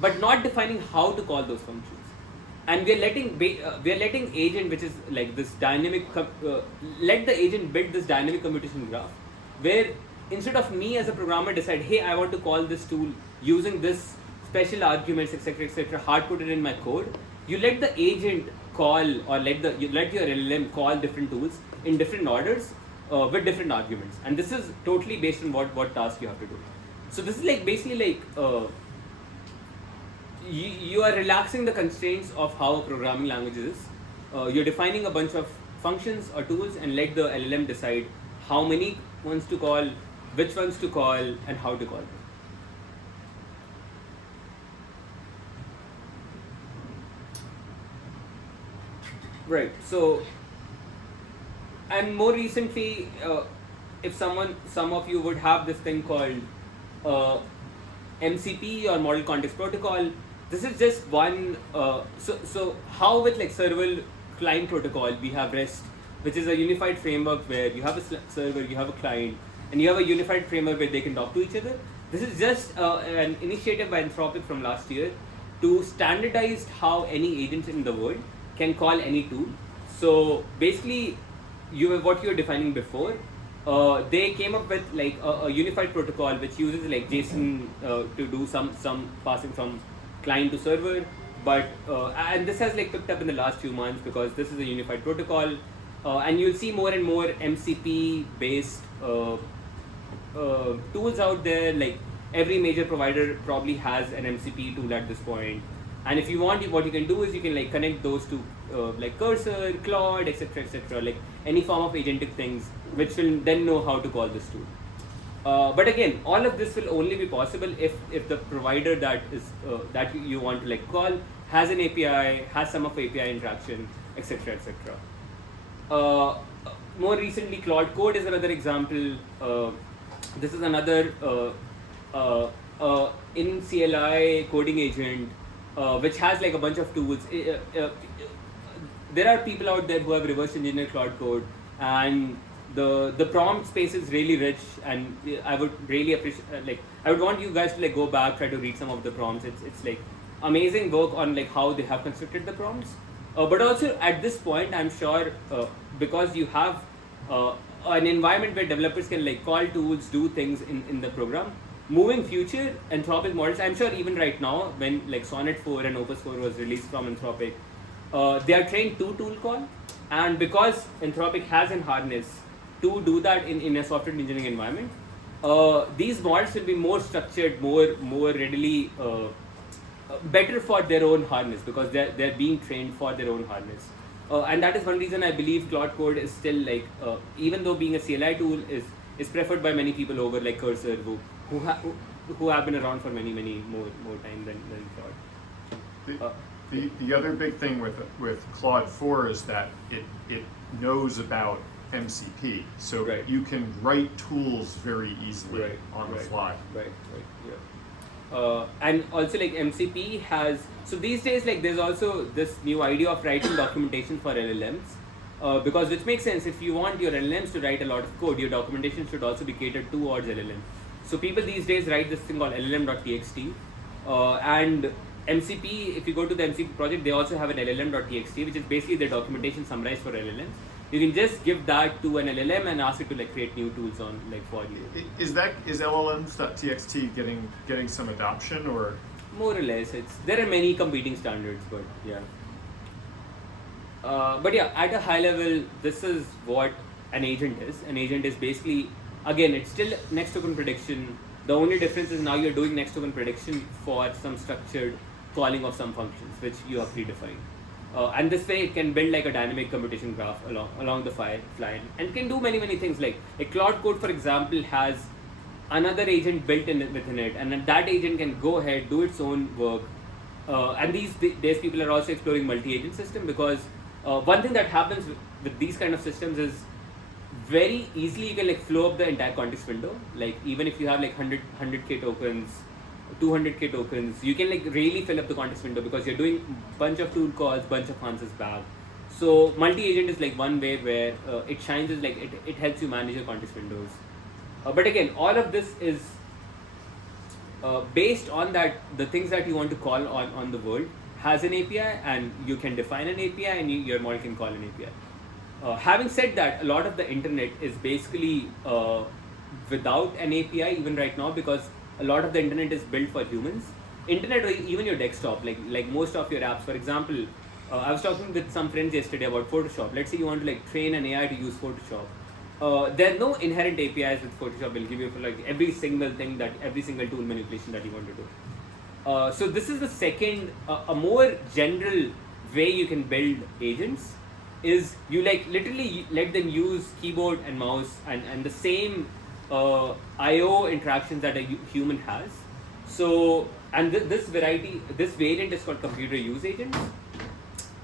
but not defining how to call those functions. And we are letting agent, which is like this dynamic, let the agent build this dynamic computation graph, where instead of me as a programmer decide, hey, I want to call this tool using this special arguments, etc., hard coded in my code. You let the agent call, or you let your LLM call different tools in different orders with different arguments, and this is totally based on what task you have to do. So this is like basically like you are relaxing the constraints of how a programming language is. You're defining a bunch of functions or tools and let the LLM decide how many ones to call, which ones to call, and how to call them. Right. So, and more recently, if some of you would have this thing called MCP or Model Context Protocol. This is just one. So how with like server client protocol we have REST, which is a unified framework where you have a server, you have a client, and you have a unified framework where they can talk to each other. This is just an initiative by Anthropic from last year to standardize how any agents in the world can call any tool. So basically, what you were defining before, they came up with like a unified protocol which uses like JSON to do some passing from client to server. But and this has like picked up in the last few months because this is a unified protocol, and you'll see more and more MCP based tools out there. Like every major provider probably has an MCP tool at this point. And if you want, what you can do is you can like connect those to like Cursor, Claude, etc., like any form of agentic things, which will then know how to call this tool. But again, all of this will only be possible if the provider that is that you want to like call has an API, has some of API interaction, etc., more recently, Claude Code is another example. This is another in CLI coding agent, which has like a bunch of tools. There are people out there who have reverse engineered Claude Code, and the prompt space is really rich, and I would really appreciate I would want you guys to like go back, try to read some of the prompts. It's like amazing work on like how they have constructed the prompts. But also at this point, I'm sure because you have an environment where developers can like call tools, do things in the program. Moving future, Anthropic models, I'm sure even right now when like Sonnet 4 and Opus 4 was released from Anthropic, they are trained to tool call, and because Anthropic has an harness to do that in a software engineering environment, these models will be more structured, more readily better for their own harness because they're being trained for their own harness. And that is one reason I believe Claude Code is still like, even though being a CLI tool is preferred by many people over like Cursor, who have been around for many more time than Claude. The other big thing with Claude 4 is that it knows about MCP, so right. You can write tools very easily on the fly. Right, yeah. And also like MCP has, so these days like there's also this new idea of writing documentation for LLMs, because which makes sense. If you want your LLMs to write a lot of code, your documentation should also be catered towards LLM. So people these days write this thing called LLM.txt, and MCP, if you go to the MCP project, they also have an LLM.txt, which is basically the documentation summarized for LLMs. You can just give that to an LLM and ask it to like create new tools on like for you. Is LLMs.txt getting some adoption, or more or less? There are many competing standards, but yeah. But yeah, at a high level, this is what an agent is. An agent is basically, again, it's still next token prediction. The only difference is now you're doing next token prediction for some structured calling of some functions, which you have predefined. And this way, it can build like a dynamic computation graph along the fly, and can do many things. Like a Claude Code, for example, has another agent built in within it, and then that agent can go ahead, do its own work. And these days, people are also exploring multi-agent system, because one thing that happens with these kind of systems is very easily you can like flow up the entire context window. Like even if you have like 100k tokens, 200k tokens, you can like really fill up the context window because you're doing bunch of tool calls, bunch of answers back. So multi-agent is like one way where it shines, is like it helps you manage your context windows. But again, all of this is based on that the things that you want to call on the world has an API, and you can define an API, and your model can call an API. Having said that, a lot of the internet is basically without an API even right now, because a lot of the internet is built for humans. Internet, or even your desktop, like most of your apps. For example, I was talking with some friends yesterday about Photoshop. Let's say you want to like train an AI to use Photoshop. There are no inherent APIs with Photoshop will give you for like every single thing, that every single tool manipulation that you want to do. So this is the second, a more general way you can build agents is you like literally let them use keyboard and mouse and the same I/O interactions that a human has. So, and this variant is called computer use agents.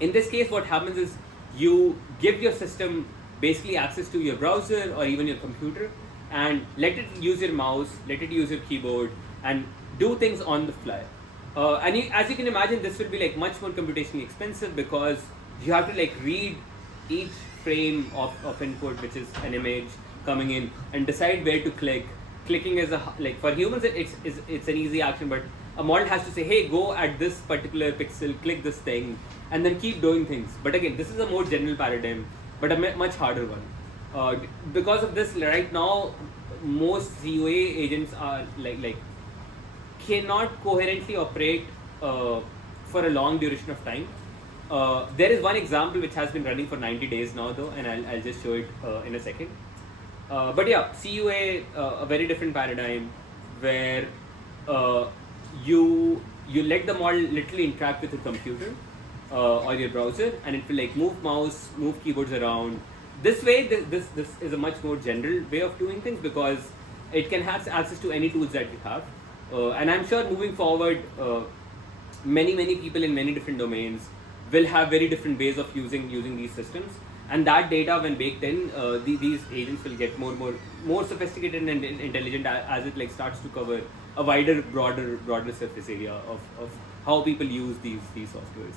In this case, what happens is you give your system basically access to your browser or even your computer, and let it use your mouse, let it use your keyboard, and do things on the fly. And as you can imagine, this will be like much more computationally expensive, because you have to like read each frame of input, which is an image coming in, and decide where to click. Clicking is like for humans it's an easy action, but a model has to say, hey, go at this particular pixel, click this thing, and then keep doing things. But again, this is a more general paradigm, but a much harder one. Because of this, right now most CUA agents are like cannot coherently operate for a long duration of time. There is one example which has been running for 90 days now though, and I'll just show it in a second. But yeah, CUA, a very different paradigm where you let the model literally interact with your computer or your browser, and it will like move mouse, move keyboards around. This way, this is a much more general way of doing things, because it can have access to any tools that you have. And I'm sure moving forward, many people in many different domains will have very different ways of using these systems, and that data, when baked in, these agents will get more sophisticated and intelligent as it like starts to cover a wider, broader surface area of how people use these softwares.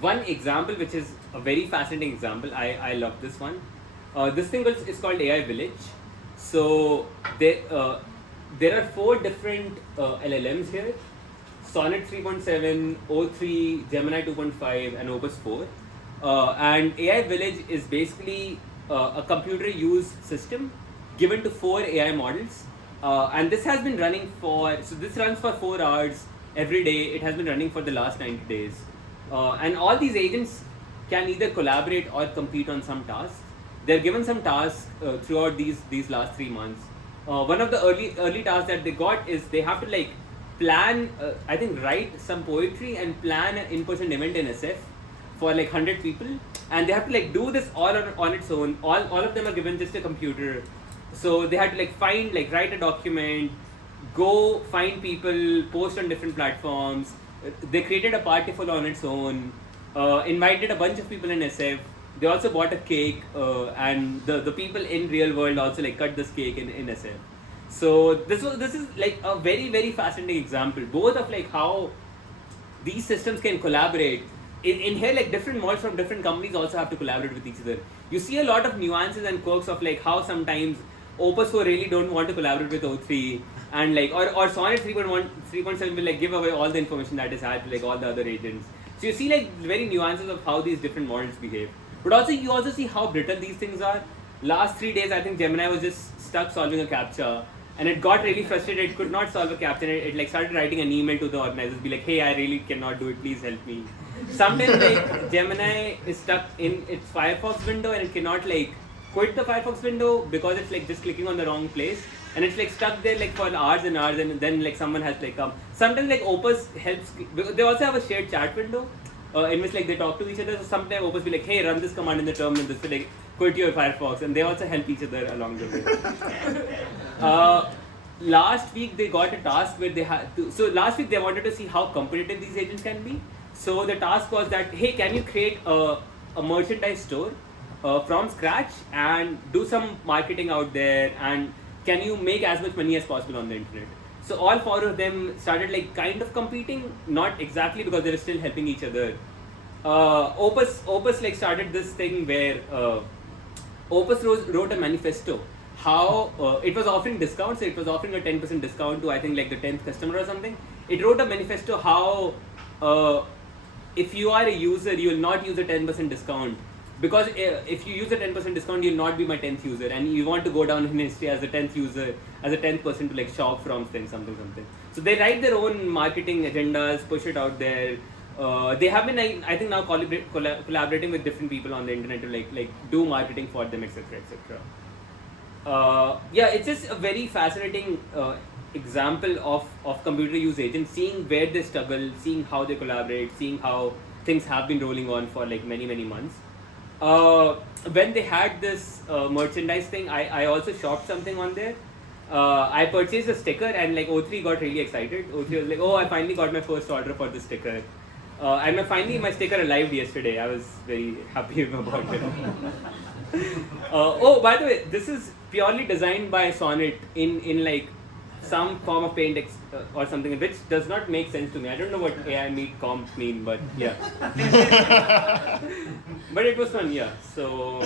One example, which is a very fascinating example, I love this one. This thing is called AI Village. So there are 4 different LLMs here: Sonnet 3.7, O3, Gemini 2.5, and Opus 4. And AI Village is basically a computer use system given to 4 AI models. And this has been running this runs for 4 hours every day. It has been running for the last 90 days. And all these agents can either collaborate or compete on some tasks. They're given some tasks throughout these last 3 months. One of the early tasks that they got is they have to like plan, I think write some poetry and plan an in-person event in SF for like 100 people, and they have to like do this all on its own. All of them are given just a computer, so they had to like write a document, go find people, post on different platforms. They created a partiful on its own, invited a bunch of people in SF. They also bought a cake, and the people in real world also like cut this cake in SF. So this is like a very fascinating example, both of like how these systems can collaborate. In here, like different models from different companies also have to collaborate with each other. You see a lot of nuances and quirks of like how sometimes Opus 4 really don't want to collaborate with O3, and like or Sonnet 3.7 will like give away all the information that is had to like all the other agents. So you see like very nuances of how these different models behave. But also you also see how brittle these things are. Last 3 days, I think Gemini was just stuck solving a CAPTCHA, and it got really frustrated. It could not solve a captcha. It like started writing an email to the organizers, be like, hey, I really cannot do it. Please help me. Sometimes like Gemini is stuck in its Firefox window and it cannot like quit the Firefox window because it's like just clicking on the wrong place, and it's like stuck there like for hours and hours, and then like someone has like come. Sometimes like Opus helps. They also have a shared chat window in which like they talk to each other. So sometimes Opus will be like, hey, run this command in the terminal. This will like quit your Firefox, and they also help each other along the way. Last week they got a task where they had to. So last week they wanted to see how competitive these agents can be. So the task was that, hey, can you create a merchandise store from scratch and do some marketing out there, and can you make as much money as possible on the internet? So all four of them started like kind of competing, not exactly because they were still helping each other. Opus like started this thing where Opus wrote a manifesto. How it was offering discounts. So it was offering a 10% discount to I think like the 10th customer or something. It wrote a manifesto how if you are a user, you will not use a 10% discount, because if you use a 10% discount, you'll not be my 10th user, and you want to go down in history as a 10th user, as a 10th person to like shop from something. So they write their own marketing agendas, push it out there. They have been I think now collaborating with different people on the internet to like do marketing for them, etc. Yeah, it's just a very fascinating example of computer use agents, seeing where they struggle, seeing how they collaborate, seeing how things have been rolling on for like many months. When they had this merchandise thing, I also shopped something on there. I purchased a sticker, and like O3 got really excited. O3 was like, oh, I finally got my first order for this sticker. And finally my sticker arrived yesterday. I was very happy about it. Oh, by the way, this is purely designed by Sonnet in like some form of paint or something, which does not make sense to me. I don't know what AI meet comp mean, but yeah. But it was fun, yeah. So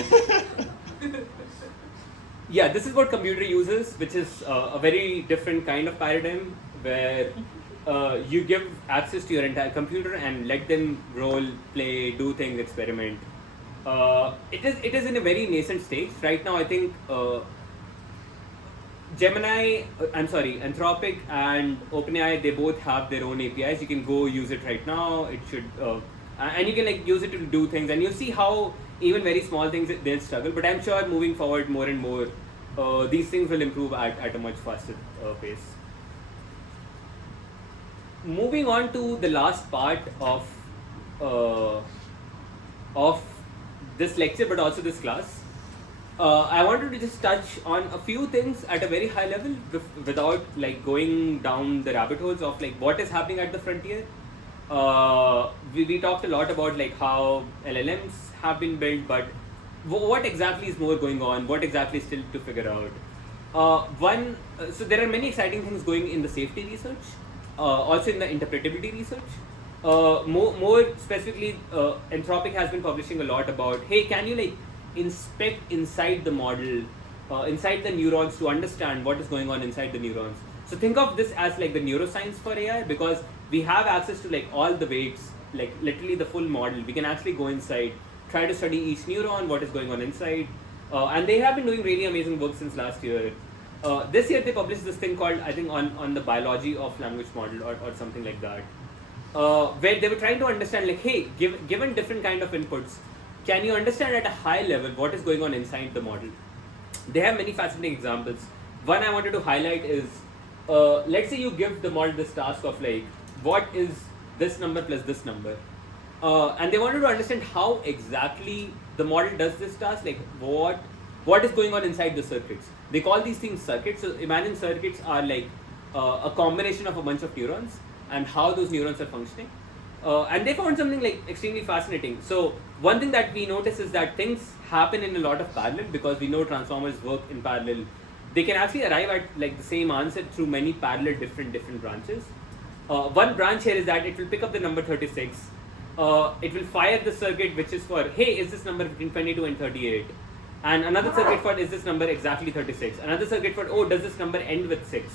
yeah, this is what computer uses, which is a very different kind of paradigm where you give access to your entire computer and let them roll, play, do things, experiment. It is in a very nascent stage right now. I think Anthropic and OpenAI, they both have their own APIs. You can go use it right now. It should, and you can like use it to do things, and you see how even very small things they'll struggle. But I'm sure moving forward more and more, these things will improve at a much faster pace. Moving on to the last part of this lecture, but also this class. I wanted to just touch on a few things at a very high level without like going down the rabbit holes of like what is happening at the frontier. We talked a lot about like how LLMs have been built, but what exactly is more going on? What exactly is still to figure out? So there are many exciting things going in the safety research, also in the interpretability research. More specifically, Anthropic has been publishing a lot about, hey, can you like inspect inside the model, inside the neurons to understand what is going on inside the neurons. So think of this as like the neuroscience for AI, because we have access to like all the weights, like literally the full model. We can actually go inside, try to study each neuron, what is going on inside. And they have been doing really amazing work since last year. This year they published this thing called, I think, on the biology of language model or something like that, where they were trying to understand like, hey, given different kind of inputs, can you understand at a high level what is going on inside the model? They have many fascinating examples. One I wanted to highlight is, let's say you give the model this task of like, what is this number plus this number? And they wanted to understand how exactly the model does this task, like what is going on inside the circuits. They call these things circuits. So imagine circuits are like a combination of a bunch of neurons and how those neurons are functioning. And they found something like extremely fascinating. So one thing that we notice is that things happen in a lot of parallel, because we know transformers work in parallel. They can actually arrive at like the same answer through many parallel different branches. One branch here is that it will pick up the number 36. It will fire the circuit which is for, hey, is this number between 22 and 38? And another circuit for, is this number exactly 36? Another circuit for, oh, does this number end with 6?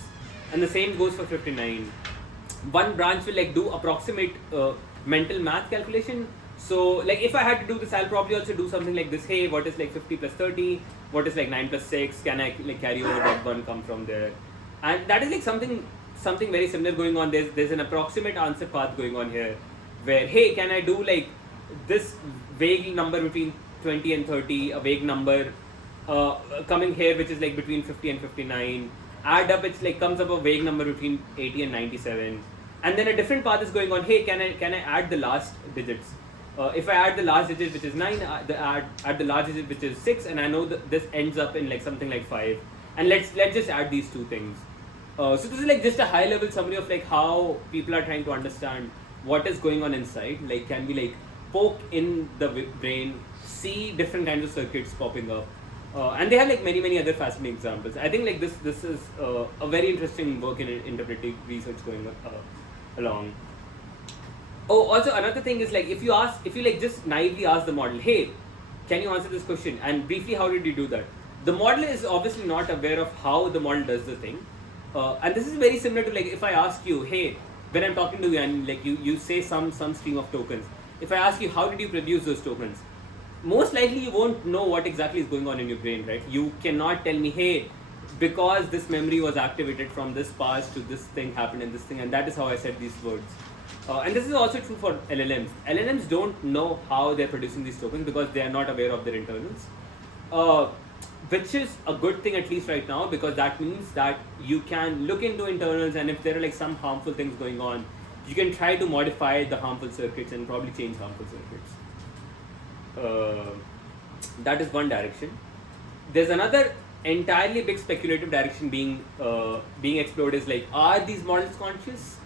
And the same goes for 59. One branch will like do approximate mental math calculation. So like if I had to do this, I'll probably also do something like this. Hey, what is like 50 plus 30? What is like 9 plus 6? Can I like carry over that one, come from there? and that is like something very similar going on. There's an approximate answer path going on here, where hey, can I do like this vague number between 20 and 30, a vague number coming here which is like between 50 and 59, add up it's like comes up a vague number between 80 and 97, and then a different path is going on. Hey, can I add the last digits? If I add the last digit which is 9, add the last digit which is 6, and I know that this ends up in like something like 5, and let's just add these two things. So this is like just a high level summary of like how people are trying to understand what is going on inside. Like, can we like poke in the brain, see different kinds of circuits popping up, and they have like many other fascinating examples. I think like this is a very interesting work in interpretive research going along. Oh, also another thing is like if you like just naively ask the model, hey, can you answer this question? And briefly, how did you do that? The model is obviously not aware of how the model does the thing. And this is very similar to like if I ask you, hey, when I'm talking to you and like you say some stream of tokens, if I ask you how did you produce those tokens, most likely you won't know what exactly is going on in your brain, right? You cannot tell me, hey, because this memory was activated from this pass to this thing happened in this thing, and that is how I said these words. And this is also true for LLMs. LLMs don't know how they're producing these tokens because they are not aware of their internals. Which is a good thing, at least right now, because that means that you can look into internals, and if there are like some harmful things going on, you can try to modify the harmful circuits and probably change harmful circuits. That is one direction. There's another entirely big speculative direction being explored, is like, are these models conscious?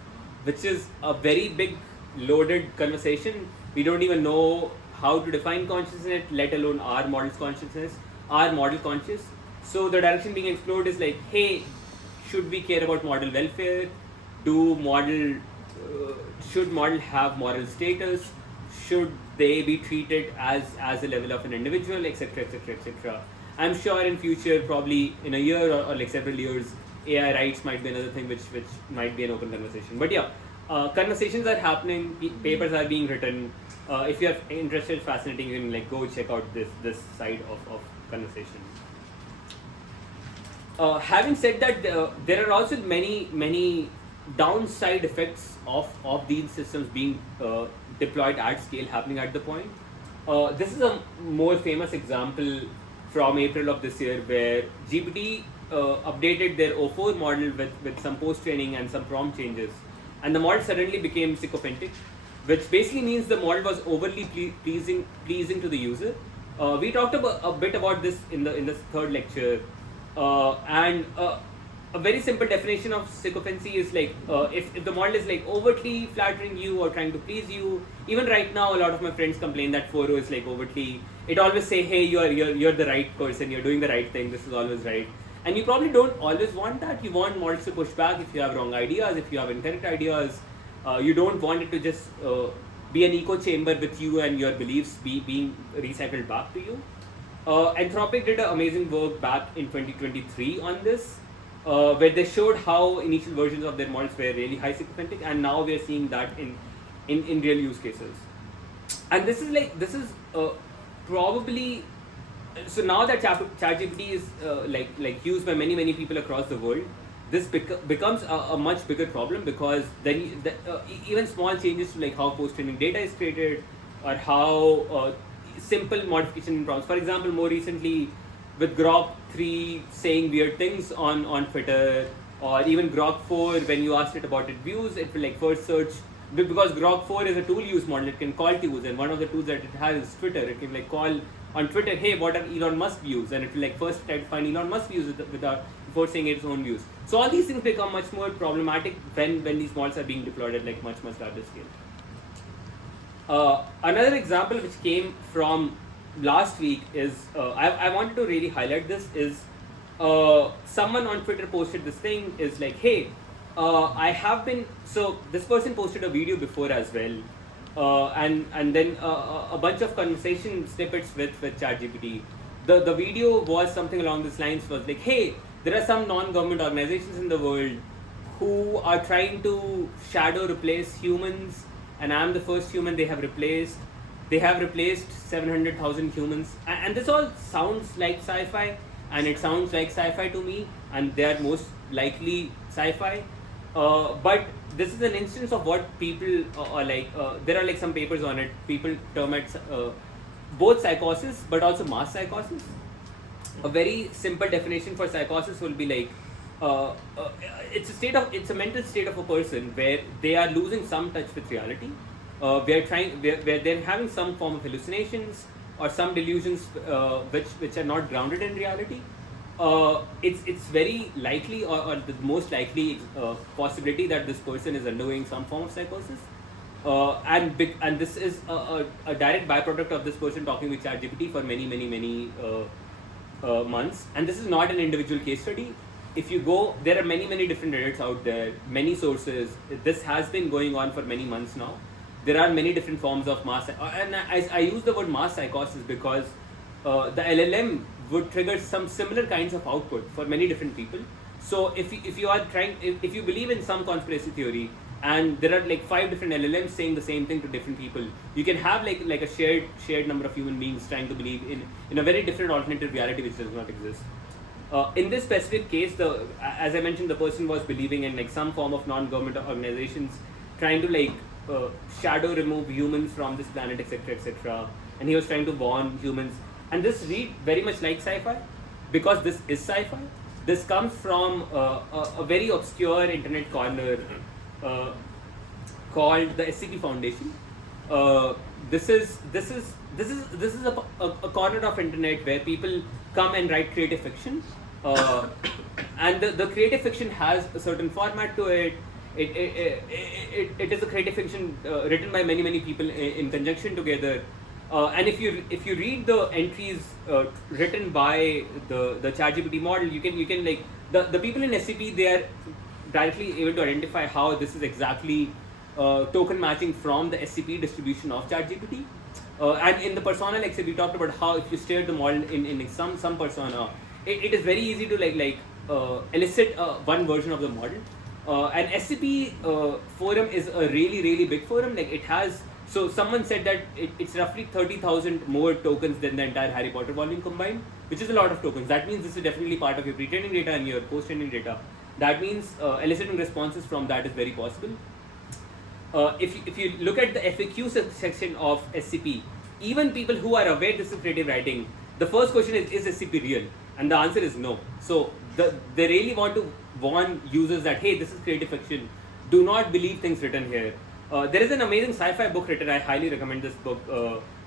Which is a very big loaded conversation. We don't even know how to define consciousness, let alone are models consciousness. Are model conscious? So the direction being explored is like, hey, should we care about model welfare? Should model have moral status? Should they be treated as a level of an individual, etc., etc., etc. I'm sure in future, probably in a year or like several years, AI rights might be another thing which might be an open conversation. But yeah, conversations are happening, papers are being written. If you're interested, fascinating, you can like go check out this side of conversation. Having said that, there are also many downside effects of these systems being deployed at scale happening at the point. This is a more famous example from April of this year, where GPT updated their O4 model with some post-training and some prompt changes, and the model suddenly became sycophantic, which basically means the model was overly pleasing to the user. We talked a bit about this in the third lecture, and a very simple definition of sycophancy is like if the model is like overtly flattering you or trying to please you. Even right now, a lot of my friends complain that 4.0 is like overtly. It always say, hey, you're the right person, you're doing the right thing, this is always right. And you probably don't always want that. You want models to push back if you have wrong ideas, if you have incorrect ideas. You don't want it to just be an echo chamber with you and your beliefs being recycled back to you. Anthropic did an amazing work back in 2023 on this, where they showed how initial versions of their models were really high sycophantic, and now we are seeing that in real use cases. And this is probably, so now that ChatGPT is like used by many people across the world, this becomes a much bigger problem, because then even small changes to like how post-training data is created, or how simple modification in prompts. For example, more recently with Grok 3 saying weird things on Twitter, or even Grok 4, when you asked it about its views, it will like first search, because Grok 4 is a tool use model, it can call tools, and one of the tools that it has is Twitter. It can like call on Twitter, hey, what are Elon Musk views? And it will like first try to find Elon Musk views before saying its own views. So all these things become much more problematic when these models are being deployed at like much larger scale. Another example which came from last week is, I wanted to really highlight this, is someone on Twitter posted this thing, is like, hey, so this person posted a video before as well, and then a bunch of conversation snippets with ChatGPT. The video was something along these lines, was like, hey, there are some non-government organizations in the world who are trying to shadow replace humans, and I'm the first human they have replaced. They have replaced 700,000 humans, and this all sounds like sci-fi, and it sounds like sci-fi to me, and they are likely sci-fi. But this is an instance of what people are like. There are like some papers on it. People term it both psychosis but also mass psychosis. A very simple definition for psychosis will be like it's a mental state of a person where they are losing some touch with reality. Where they're having some form of hallucinations or some delusions which are not grounded in reality. It's very likely or the most likely possibility that this person is undergoing some form of psychosis. And this is a direct byproduct of this person talking with ChatGPT for many months. And this is not an individual case study. If you go, there are many different Reddits out there, many sources. This has been going on for many months now. There are many different forms of mass, and I use the word mass psychosis because the LLM would trigger some similar kinds of output for many different people. So if you believe in some conspiracy theory and there are like 5 different LLMs saying the same thing to different people, you can have like a shared number of human beings trying to believe in a very different alternative reality which does not exist. In this specific case, as I mentioned, the person was believing in like some form of non-government organizations trying to like shadow remove humans from this planet, etc., and he was trying to warn humans. And this read very much like sci-fi because this is sci-fi. This comes from a very obscure internet corner called the SCP Foundation. This is a corner of internet where people come and write creative fiction, and the creative fiction has a certain format to it. It is a creative fiction written by many people in conjunction together. And if you read the entries written by the ChatGPT model, you can like the people in SCP, they are directly able to identify how this is exactly token matching from the SCP distribution of ChatGPT. And in the persona lecture, we talked about how if you stare at the model in some persona, it is very easy to elicit one version of the model. And SCP forum is a really big forum. Like it has. So someone said that it's roughly 30,000 more tokens than the entire Harry Potter volume combined, which is a lot of tokens. That means this is definitely part of your pre-training data and your post-training data. That means eliciting responses from that is very possible. If you look at the FAQ section of SCP, even people who are aware this is creative writing, the first question is SCP real? And the answer is no. So they really want to warn users that, hey, this is creative fiction. Do not believe things written here. There is an amazing sci-fi book written, I highly recommend this book,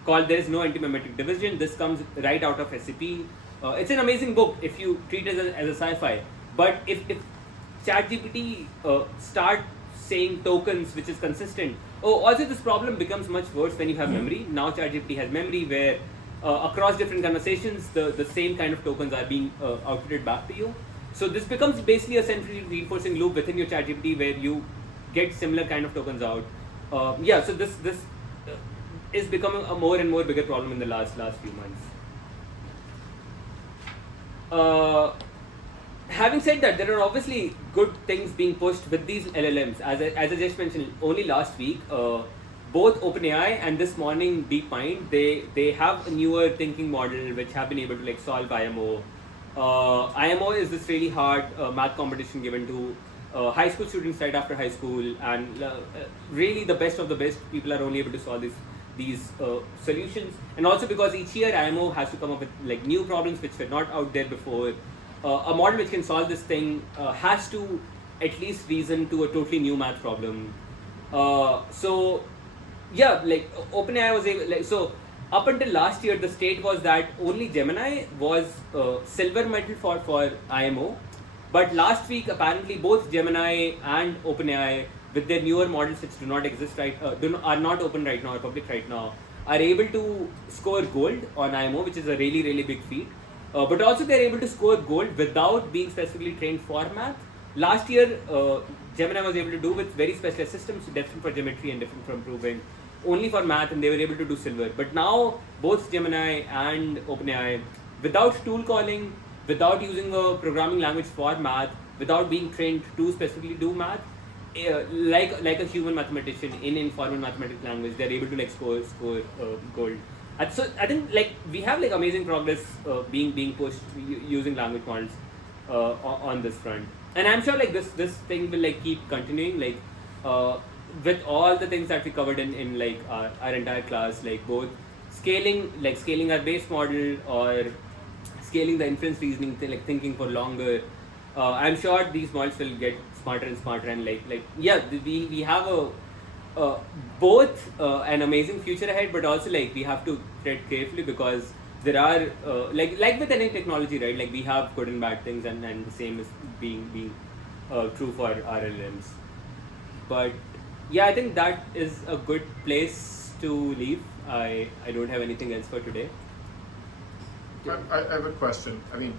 called There is No Antimemetic Division. This comes right out of SCP. It's an amazing book if you treat it as a sci-fi. But if ChatGPT start saying tokens which is consistent, also this problem becomes much worse when you have memory. Now ChatGPT has memory where across different conversations, the same kind of tokens are being outputted back to you. So this becomes basically a centrally reinforcing loop within your ChatGPT where you get similar kind of tokens out. So this is becoming a more and more bigger problem in the last few months. Having said that, there are obviously good things being pushed with these LLMs. As I just mentioned, only last week, both OpenAI and this morning DeepMind, they have a newer thinking model which have been able to like solve IMO. IMO is this really hard math competition given to high school students right after high school, and really the best of the best people are only able to solve these solutions. And also because each year IMO has to come up with like new problems which were not out there before. A model which can solve this thing has to at least reason to a totally new math problem. So yeah, like OpenAI was able, so up until last year the state was that only Gemini was silver medal for IMO. But last week, apparently, both Gemini and OpenAI, with their newer models which do not exist are not open right now or public right now, are able to score gold on IMO, which is a really big feat. But also, they're able to score gold without being specifically trained for math. Last year, Gemini was able to do with very specialized systems, different for geometry and different from proving, only for math, and they were able to do silver. But now, both Gemini and OpenAI, without tool calling, without using a programming language for math, without being trained to specifically do math, like a human mathematician in informal mathematical language, they're able to like score gold. So I think like we have like amazing progress being pushed using language models. on this front. And I'm sure like this thing will like keep continuing, like with all the things that we covered in like our entire class, like both scaling our base model or scaling the inference reasoning, like thinking for longer. I'm sure these models will get smarter and smarter, and we have both an amazing future ahead, but also like we have to tread carefully, because there are like with any technology, right? Like we have good and bad things, and the same is being true for RLMs. But yeah, I think that is a good place to leave. I don't have anything else for today. I have a question. I mean,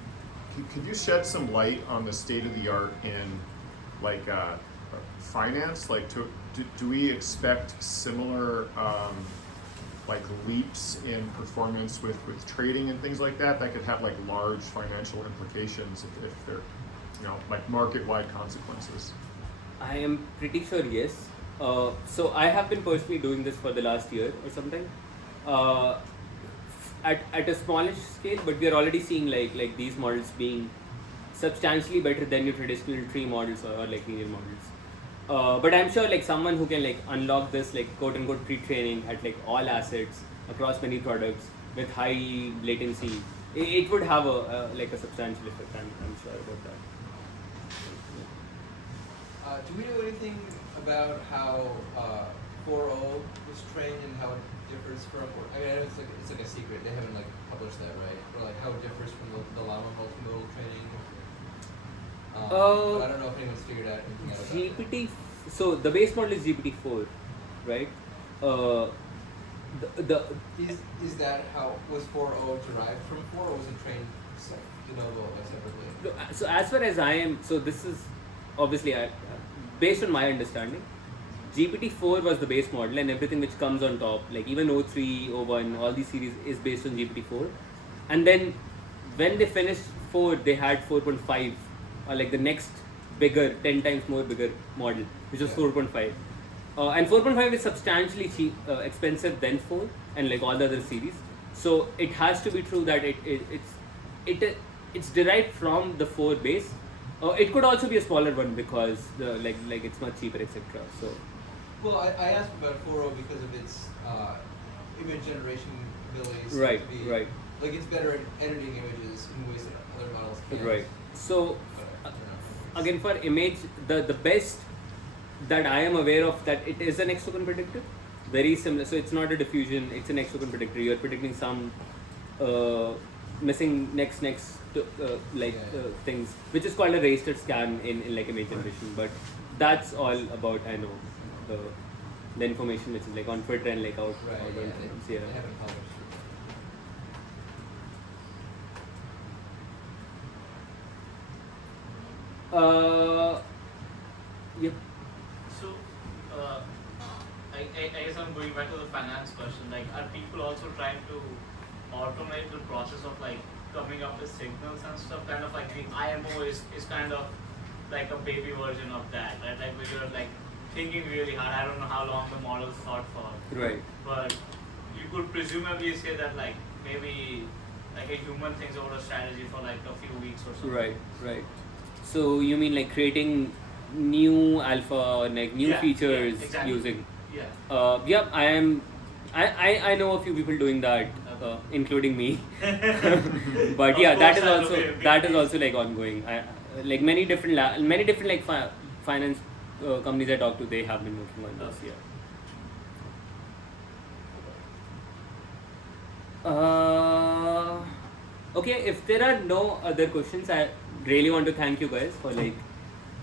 could you shed some light on the state of the art in like finance? Like, do we expect similar like leaps in performance with trading and things like that could have like large financial implications if they're, you know, like market-wide consequences? I am pretty sure yes. So I have been personally doing this for the last year or something. At a smallish scale, but we are already seeing like these models being substantially better than your traditional tree models or like linear models. But I'm sure like someone who can like unlock this like quote unquote pre-training at like all assets across many products with high latency, it would have a like a substantial effect. I'm sure about that. Do we know anything about how 4.0 was trained and how it differs from? I mean, I know it's like a secret. They haven't like published that, right? Or like how it differs from the Llama multimodal training. But I don't know if anyone's figured out anything out about GPT. So the base model is GPT-4, right? Is that how was 4.0 derived from 4, or was it trained de novo separately? So as far as I am, so this is obviously based on my understanding, GPT-4 was the base model, and everything which comes on top, like even O3, O1, all these series is based on GPT-4. And then when they finished 4, they had 4.5, or like the next bigger, 10 times more bigger model, which was 4.5. And 4.5 is substantially expensive than 4 and like all the other series. So it has to be true that it's derived from the 4 base. It could also be a smaller one because like it's much cheaper, etc. So. Well, I asked about 4.0 because of its image generation abilities. Right, to be, right. Like it's better at editing images in ways that other models can't. Right. So again, for image, the best that I am aware of, that it is an X-token predictor, very similar. So it's not a diffusion; it's an X-token predictor. You're predicting some missing next things, which is called a raster scan in like image generation. But that's all about, I know, the information which is like on Twitter and like out. Right. out Yeah. on forums, yeah. They haven't published. Yep. So, I guess I'm going back to the finance question. Like, are people also trying to automate the process of like coming up with signals and stuff? Kind of like the IMO is kind of like a baby version of that, right? Like when you're like thinking really hard. I don't know how long the models thought for. Right. But you could presumably say that like maybe like a human thinks over a strategy for like a few weeks or something. Right. Right. So you mean like creating new alpha or like new features exactly. using? Yeah. Yeah, I know a few people doing that, including me. But yeah, that is also like ongoing. Like many different like finance companies I talk to, they have been working on this. Yeah. Okay, if there are no other questions, I really want to thank you guys for like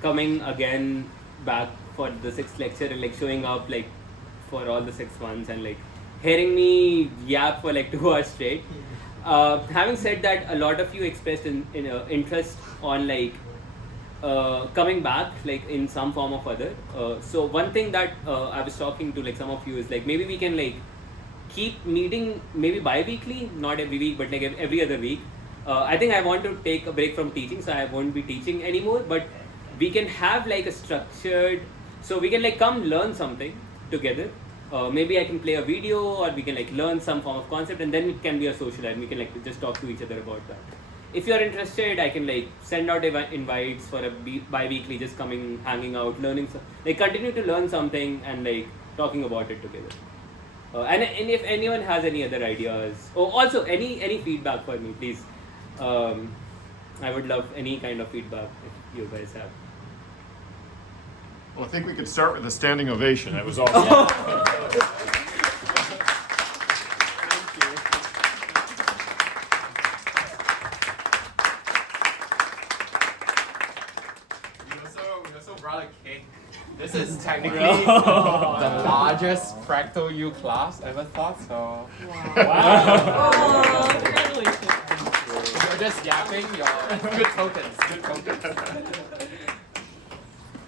coming again back for the 6th lecture and like showing up like for all the 6 ones and like hearing me yap for like 2 hours straight. Having said that, a lot of you expressed interest on like coming back like in some form or other. So one thing that I was talking to like some of you is like maybe we can like keep meeting maybe bi-weekly, not every week, but like every other week. I think I want to take a break from teaching, so I won't be teaching anymore, but we can have like a structured, so we can like come learn something together. Maybe I can play a video, or we can like learn some form of concept, and then it can be a social and we can like just talk to each other about that. if you're interested, I can like send out invites for a bi-weekly, just coming, hanging out, learning, like continue to learn something and like talking about it together. And if anyone has any other ideas, also any feedback for me, please. I would love any kind of feedback if you guys have. Well, I think we could start with a standing ovation. That was awesome. We also brought a cake. This is technically the largest fractal U class ever thought, so. Oh, congratulations. You're just yapping your good tokens. Good tokens.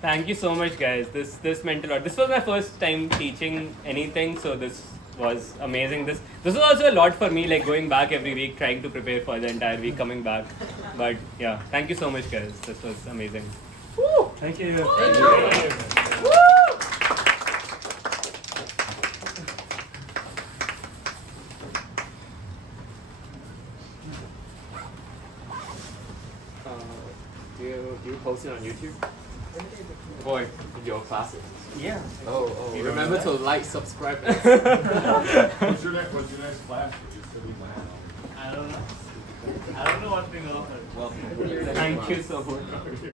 Thank you so much, guys. This meant a lot. This was my first time teaching anything, so this was amazing. This was also a lot for me, like going back every week, trying to prepare for the entire week, coming back. But yeah, thank you so much, guys. This was amazing. Woo! Thank you. Thank you. Do you post it on YouTube? Boy, in your classes? Yeah. Oh, remember to like, subscribe. What's your next class? I don't know. I don't know what being offered. Well, Thank you so much.